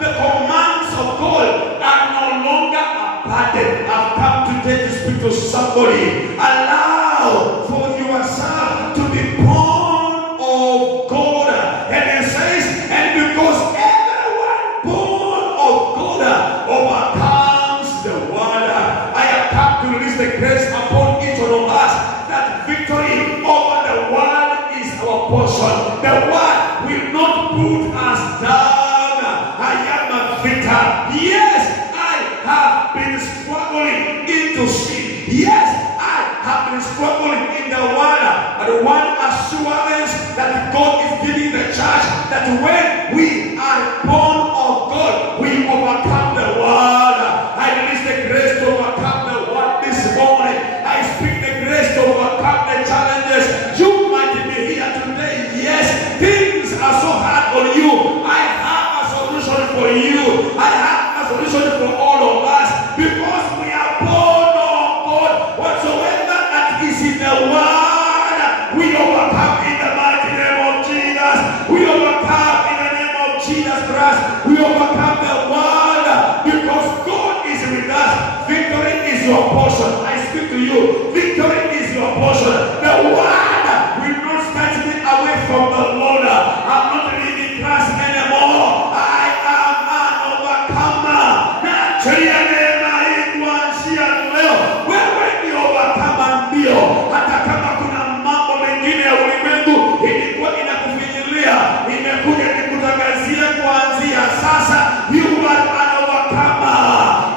the commands of God are no longer a burden. I've come today to speak to somebody. Allow for yourself to be born of God. And it says, and because everyone born of God overcomes the world, I have come to release the grace upon each one of us that victory over the world is our portion. The world will not put us down. I am a victor. Yes, I have been struggling into sin. Yes, I have been struggling in the world. But one assurance that God is giving the church that when we are born of God, we overcome the world. I release the grace to overcome the world this morning. I speak the grace to overcome the challenges. You might be here today. Yes, things are so hard on you. I have a solution for you. I have a solution for all of us. Because we are born of God. Whatsoever that is in the world, we overcome in the mighty name of Jesus. We overcome in the name of Jesus Christ. We overcome the world because God is with us. Victory is your portion. I speak to you. Victory is your portion. The world will not snatch me away from the Lord. I'm not living Christ anymore. I am an overcomer. Nachia neema hii kuanzia leo. Wewe ni overcomer ndio. Hata kama kuna mambo mengine ya ulimwengu ilikuwa inakufinyilia, imekuja nikutangazia kuanzia sasa. You are an overcomer.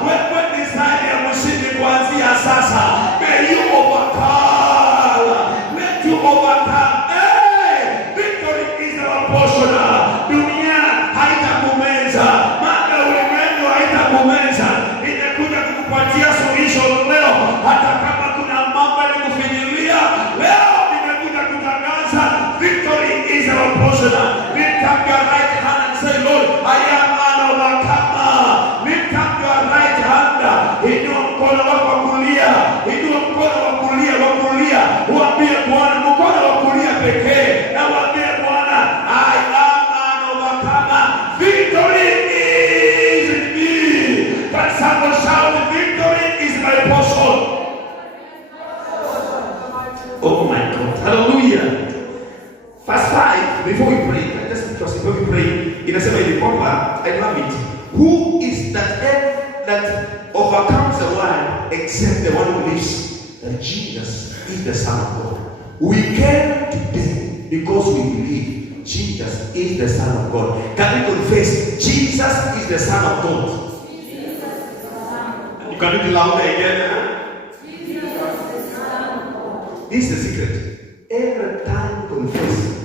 Wewe ni zaidi ya mshindi kuanzia sasa. May you overcome. Oh my God. Hallelujah. Verse 5, before we pray, before we pray, inasema hivi kwamba, I love it. Who is that overcomes the world except the one who believes that Jesus is the Son of God? We came today because we believe Jesus is the Son of God. Can we confess Jesus is the Son of God? You can do it louder again. Jesus is the Son of God. This is the secret. Every time you confess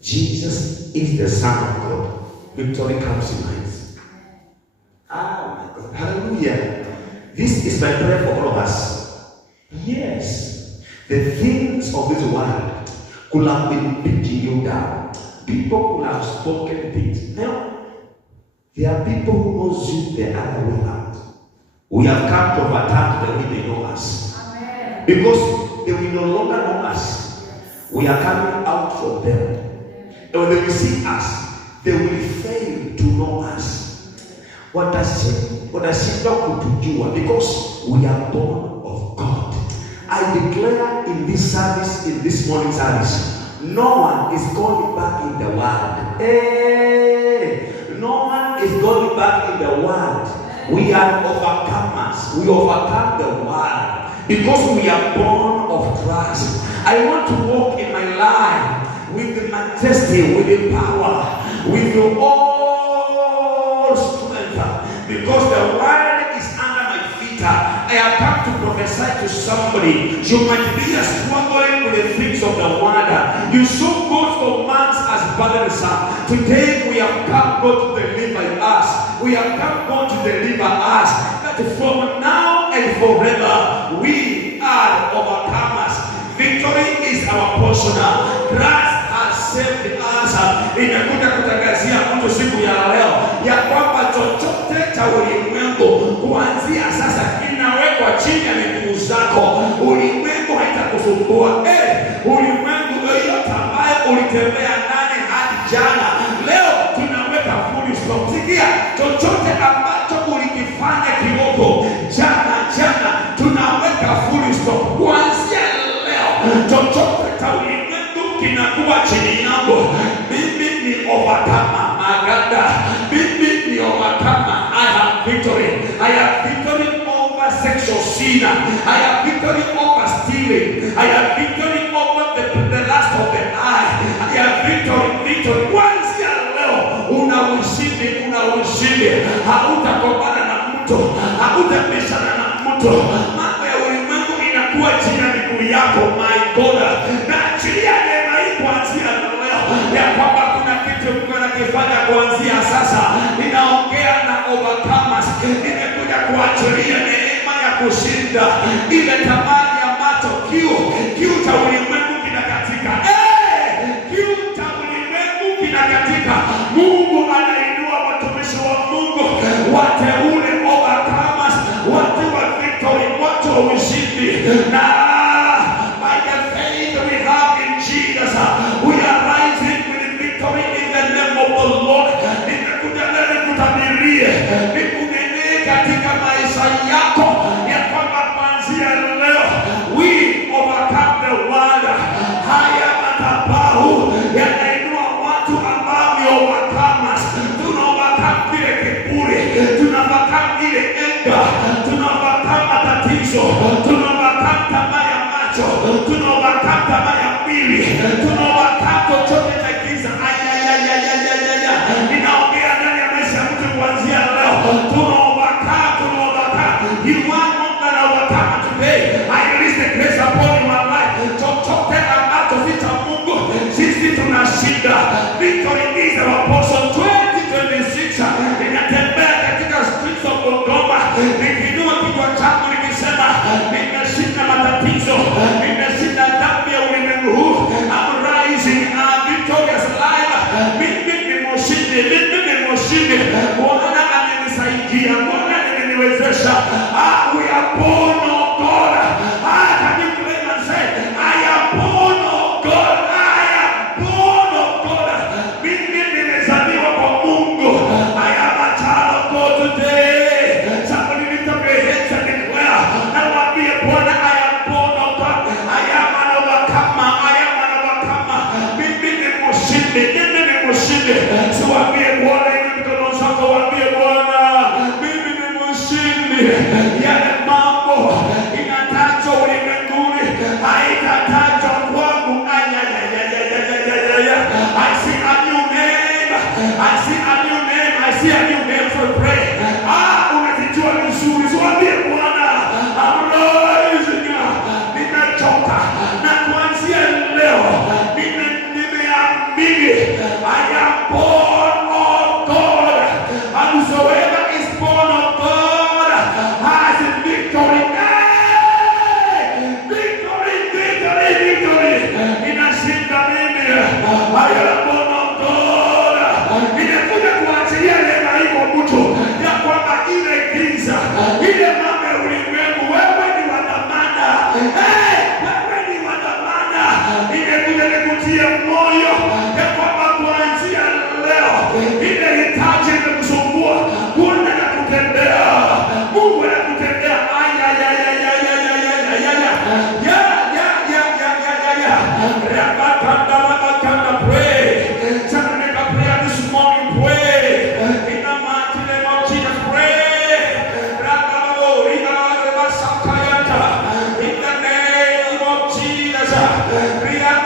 Jesus is the Son of God, victory comes in minds. Ah, my God. Hallelujah. This is my prayer for all of us. Yes, the things of this world could have been beating you down. People could have spoken things. Now, there are people who knows you the other way out. We have come to overturn the way they know us. Amen. Because they will no longer know us. We are coming out from them. And when they will see us, they will fail to know us. Watashindwa kutujua because we are born of God. I declare in this service, in this morning service, no one is going back in the world. Hey, no one is going back in the world. We are overcomers. We overcome the world because we are born of Christ. I want to walk in my life with the majesty, with the power, with the all strength, because the world is under my feet. I have come to prophesy to somebody. You might be struggling with the things of the world. You saw God's commands as burdensome. Today we have come God to deliver us. We have come God to deliver us. That from now and forever we are overcomers. Victory is our portion. Christ has saved us. Inakuja kutangazia mtu siku ya leo ya kwamba chochote cha ulimwengu kuanzia sasa inawekwa chini ya miguu zako. Ulimwengu haitakusumbua. Ulimwengu yote ambaye ulitembea ndani hadi jana, leo tunaweka full stop. Sikia, chochote ambacho ulikifanya kidogo jana tunaweka full stop. Kuanzia chochote cha ulimwengu kinakuwa chini yangu. Mimi ni overcomer. Maganda. Mimi ni overcomer. I have victory. I have victory over sexual sin. I have victory over stealing. I have victory over the lust of the eye. I have victory. Kuanzia leo una ushindi. Hautakombana na mtu. Hautabishana na mtu. Mambo ya ulimwengu inakuwa chini ya miguu yako. My God. Na achilia neema hii kuanzia leo ya kwamba kuna kitu Mungu anakifanya kuanzia sasa. Ninaongea na overcomers. Nimekuja kuachilia neema ya kushinda ile tamaa ya macho. Kiu cha ulimwengu kinakatika. Kiu cha ulimwengu kinakatika. Mungu anainua watumishi wa Mungu, wateule overcomers, watu wa victory, watu wa ushindi. Na by the faith we have in Jesus, we are rising with victory in the name of the Lord. Nimekuja leo kutabirie, nikunenee katika maisha yako ya kwamba kuanzia leo we overcome the world. Haya madhabahu yanainua watu ambao ni overcomers. Tuna overcome kile kiburi, tuna overcome ile anger, tuna overcome matatizo, tuna overcome tamaa ya macho, tuna overcome tamaa ya mwili, tuna overcome chochote cha giza. Ninaongea ndani ya maisha ya mtu kuanzia leo. Tuna overcome. You want more than overcome today. I release the grace upon your life. Chochote ambacho vita Mungu, sisi tunashinda. Victory is our portion. 2026 ninatembea katika streets of Bungoma, nikiinua kichwa changu nikisema nimeshinda matatizo, nimeshinda dhambi ya ulimwengu huu. I'm rising a victorious life. Mimi ni mshindi. Bwana amenisaidia, Bwana ameniwezesha. We are born of God. Can you claim and say, I am born of God. I am born of God. Mimi nimezaliwa kwa Mungu. I am a child of God today. Somebody lift up your hands and declare. I want to be a born. I am born of God. I am an overcomer. Siwaambie Bwana ile mikono zako, waambie Bwana, mimi ni mshindi. Yale mambo inatajwa ulimwenguni haitatajwa kwangu. I see a new name. I see a new name. I see a new name for prayer. Unazijua vizuri. Siwaambie Bwana, I'm rising. Nimechoka na kuanzia leo nimeamini I am born of God. And whosoever is born of God has victory. Victory, victory, victory. Inashinda mimi. I am born of God. Nimekuja kuachilia neema hii kwa mtu ya kwamba ile giza, ile mambo ya ulimwengu, wewe ni wa dhamana. Wewe ni wa dhamana. Nimekuja nikutie moyo ya kwamba kuanzia leo ile hitaji imekusumbua, Bwana anakutendea. Mungu anakutendea. Pray. Somebody make a prayer this morning. Pray. In the mighty name of Jesus, pray. In the name of Jesus.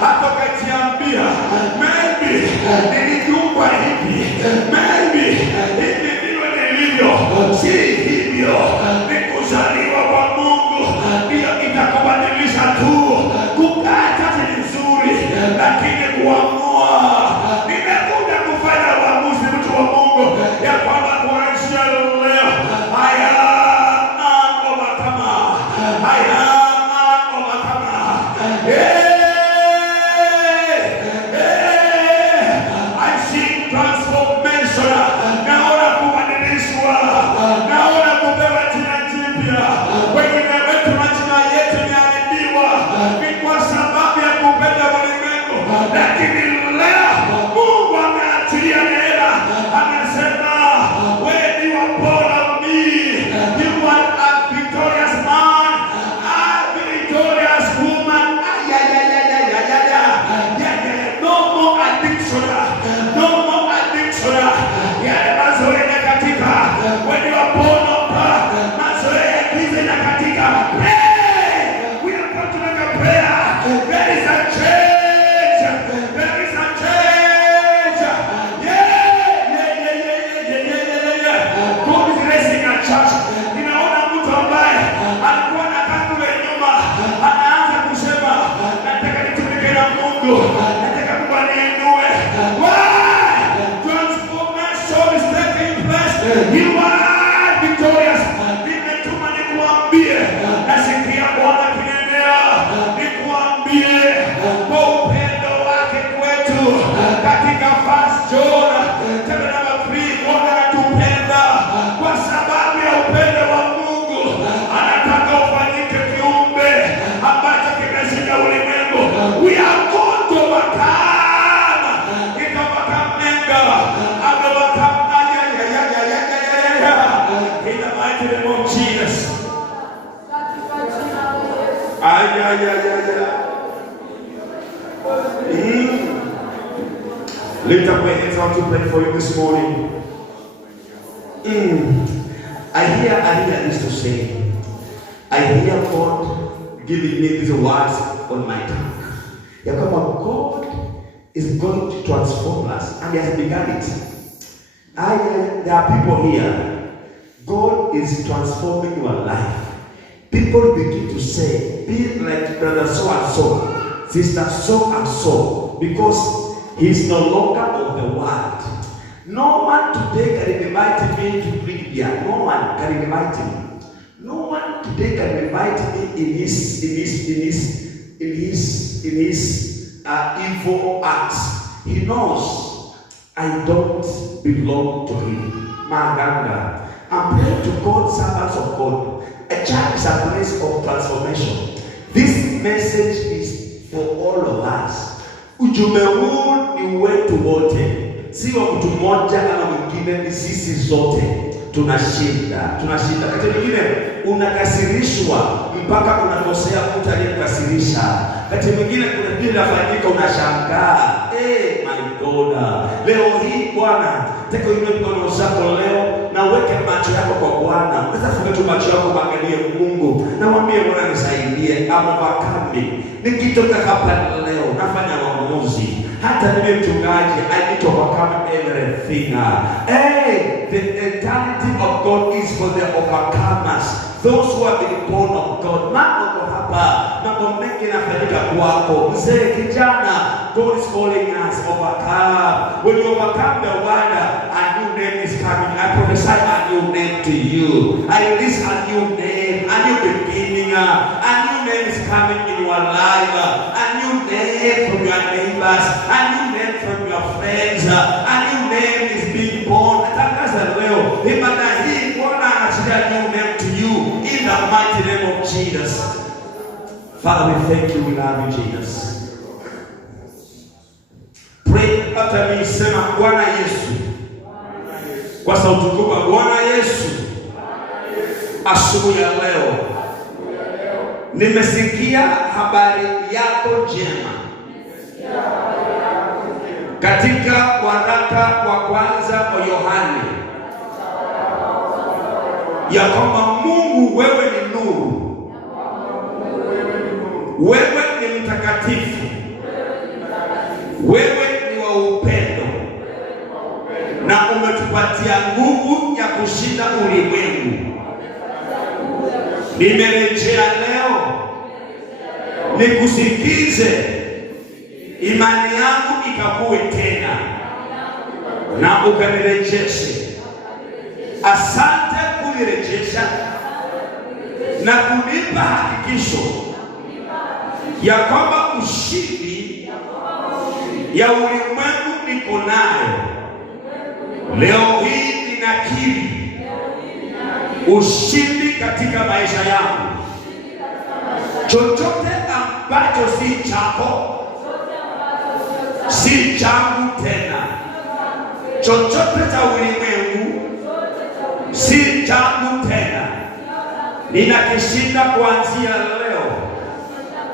Hata ukajiambia maybe niliumbwa hivi, maybe hivi ndivyo nilivyo. Si hivyo, ni kuzaliwa kwa Mungu ndio itakubadilisha tu. Kukaa chache ni nzuri, lakini kuamua, nimekuja kufanya uamuzi, mtu wa Mungu, ya kwamba kuanzia leo I am overcomer. I am overcomer. You are victorious. Nimetuma nikuambie, nasikia Bwana kinenea, nikuambie kwa upendo wake kwetu katika First John chapter number 3, Bwana anatupenda kwa sababu ya upendo wa Mungu. Anataka ufanyike kiumbe ambacho kimeshinda ulimwengu. We are going to Lift up your hands. I want to pray for you this morning. I hear this to say. I hear God giving me these words on my tongue. God is going to transform us, and He has begun it. There are people here. God is transforming your life. People begin to say, be like brother so and so, sister so and so, because He's no longer of the world. No one today can invite me to drink beer. No one can invite me. No one today can invite me in his evil acts. He knows I don't belong to him. Maganda. I'm praying to God, servants of God. A church is a place of transformation. This message is for all of us. Ujumbe huu ni wetu wote. Si wa mtu mmoja ama mwingine, ni sisi zote. Tunashinda. Wakati mwingine unakasirishwa mpaka unakosea mtu aliyekasirisha. Wakati mwingine kuna kitu kinafanyika unashangaa. My God. Leo hii Bwana, taka uinue mkono zako leo na uweke macho yako kwa Bwana. Unaweza funga tu macho yako kuangalia Mungu. Na mwambie Bwana nisaidie ama wakati. Nikitoka hapa leo nafanya maamuzi. Hata niwe mchungaji, I need to overcome everything. The eternity of God is for the overcomers. Those who have been born of God. Mambo hapa, mambo mengi yanafanyika kwako. Mzee, kijana, God is calling us overcome. When you overcome the world, a new name is coming. I prophesy a new name to you. I release a new name, a new beginning. A new name is coming in your life. A new name from your neighbors. A new name from your friends. A new name is being born. Tangaza leo, ibada hii Bwana anachilia new name to you in the mighty name of Jesus. Father, we thank you. We love you, Jesus. Pray after me. Sema Bwana Yesu. Kwa sauti kubwa, Bwana Yesu. Asubuhi ya leo nimesikia habari yako njema katika waraka wa kwanza wa Yohane ya kwamba Mungu wewe ni nuru, wewe ni mtakatifu, wewe ni wa upendo, na umetupatia nguvu ya kushinda ulimwengu. Nimerejea leo nikusikize, imani yangu ikakue tena na ukanirejeshe. Asante kunirejesha na kunipa hakikisho ya kwamba ushindi ya ulimwengu niko nayo. Leo hii ninakiri ushindi katika maisha yangu. Chochote ambacho si chako, si changu tena. Chochote cha ulimwengu si changu tena. Ninakishinda kuanzia leo.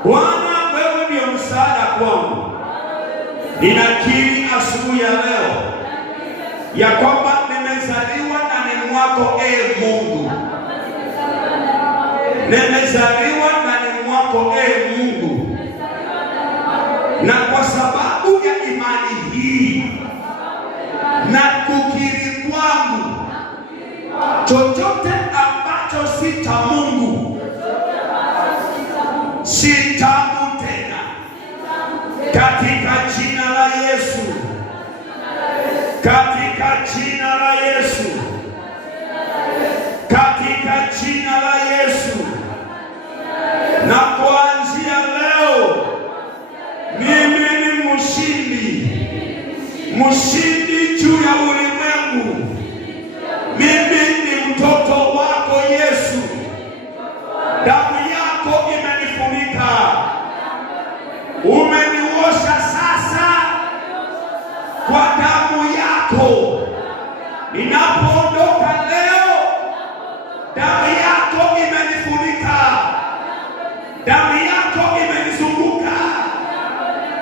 Bwana, wewe ndio msaada kwangu. Ninakiri asubuhi ya leo ya kwamba nimezaliwa ndani mwako, Mungu. Nimezaliwa ndani mwako, Mungu. Na kwa sababu ya imani hii na kukiri kwangu, chochote ambacho si cha Mungu si changu tena, katika jina la Yesu, katika jina la Yesu, katika jina la Yesu. Na kuanzia leo mimi ni mshindi juu ya ulimwengu. Mimi ni mtoto wako Yesu. Damu yako imenifunika, umeniosha sasa kwa damu yako. Ninapoondoka leo, damu yako imenifunika, damu yako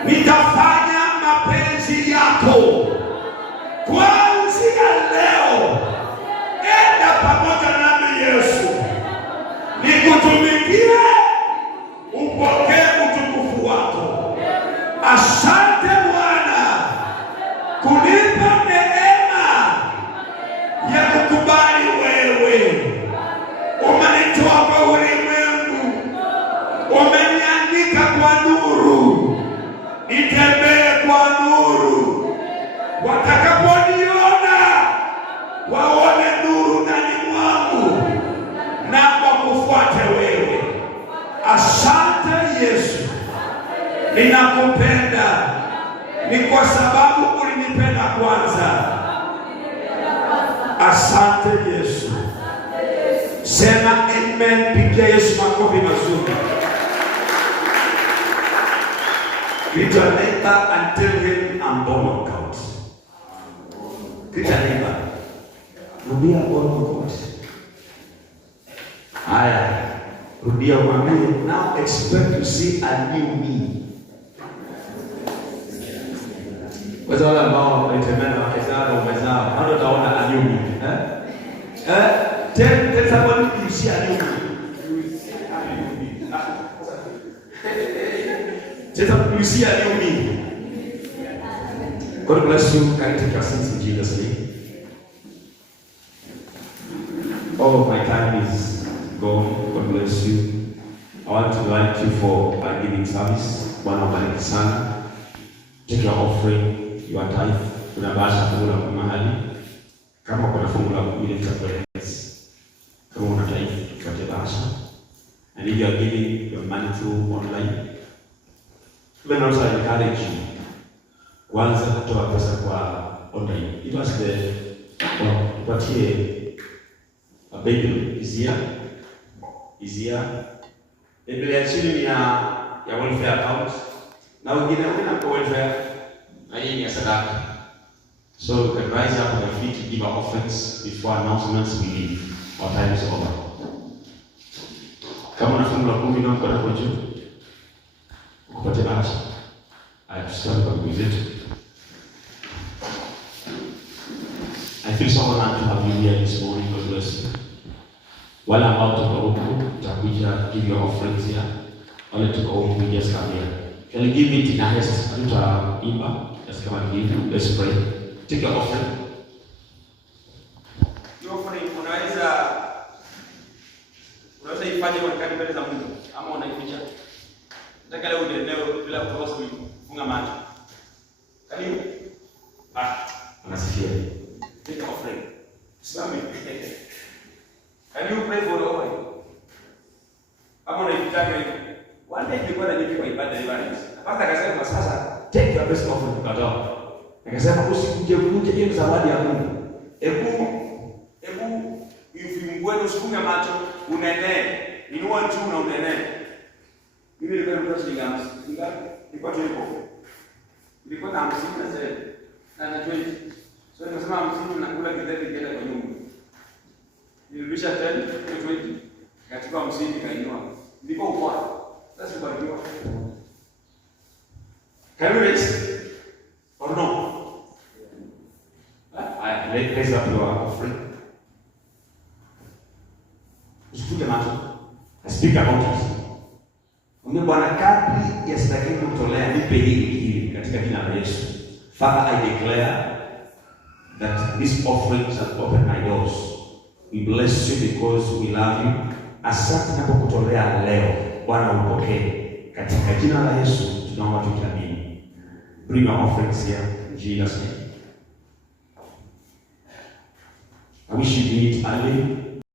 nitafanya mapenzi yako. Kuanzia leo, enda pamoja nami Yesu, nikutumikie, upokee utukufu wako. Asante Bwana kunipa neema ya kukubali wewe. Umenitoa kwa ulimwengu, umeniandika kwa nuru, nitembee kwa nuru. Watakaponiona waone nuru ndani mwangu na wakufuate wewe. Asante Yesu, ninakupenda. Ni kwa sababu ulinipenda kwanza. Asante Yesu. Sema amen, pigia Yesu makofi mazuri. Greet your neighbor and tell him I'm born of God. Greet your neighbor. Rudia born of God. Haya, rudia mwambie, now expect to see a new me. Wazee wale ambao walitembea na wake zao umezao, bado utaona a new me. Tell someone you see a new me. Tell someone you see a new me. God bless you. Can you take your seats in Jesus' name? All of my time is gone. God bless you. I want to invite you for our giving service. Bwana wabariki sana. Take your offering, your tithe. Tunabasha fungu la mahali. Kama kuna fungu la kuhili tutakueleza. Kama una tithe, tufuate basha. And if you are giving your money through online, let me also encourage you. Kwanza kutoa pesa kwa online. It was the tupatie a Bible is here. Biblia ya chini ya welfare account. Na wengine kwa welfare na hii ya sadaka. So you can rise up on your feet to give our offerings before announcements we leave. Our time is over. Kama unafungu la 10 na mkono kwa juu, ukupate bahasha. Tuseme kwa miguu zetu. I feel so honored to have you here this morning. God bless you. Wale ambao tuko huku, tutakuja give your offerings here. Wale tuko huku, we just come here. Can you give it in a haste? Tutaimba. Just come and give. Let's pray. Take your offering. Your offering unaweza ifanye kwa kadri mbele za Mungu ama unaificha. Nataka leo ndio bila kukosa kufunga macho. Karibu. Anasikia. Take your offering. Simame. Can you pray for the offering? Ama unaificha hivi. One day nilikuwa najibu ibada ibada. Pastor akasema sasa Take your best offering ukatoa. Akasema usikuje hiyo zawadi ya Mungu. Ebu ifungwe usifunge macho unenee. Inua juu na unenee. Mimi nilikuwa nimetoa shilingi 50. Nilikuwa tulipo. Nilikuwa na 50 na zile. Na 20. So nimesema 50 nakula kidheri kienda kwa nyumba. Nilirudisha 10 20. Katika 50 nikainua. Nilikuwa upoa. Sasa kubarikiwa. Can you raise or no? I raise up your offering. Usikuje macho. I speak about it. Mungu Bwana, kadri ya sadaka kutolea nipe hili katika jina la Yesu. Father, I declare that these offerings have opened my doors. We bless you because we love you. Asante ninapokutolea leo, Bwana upokee. Katika jina la Yesu tunaomba tukiamini. Bring your offerings here in Jesus' name. I wish you did it early.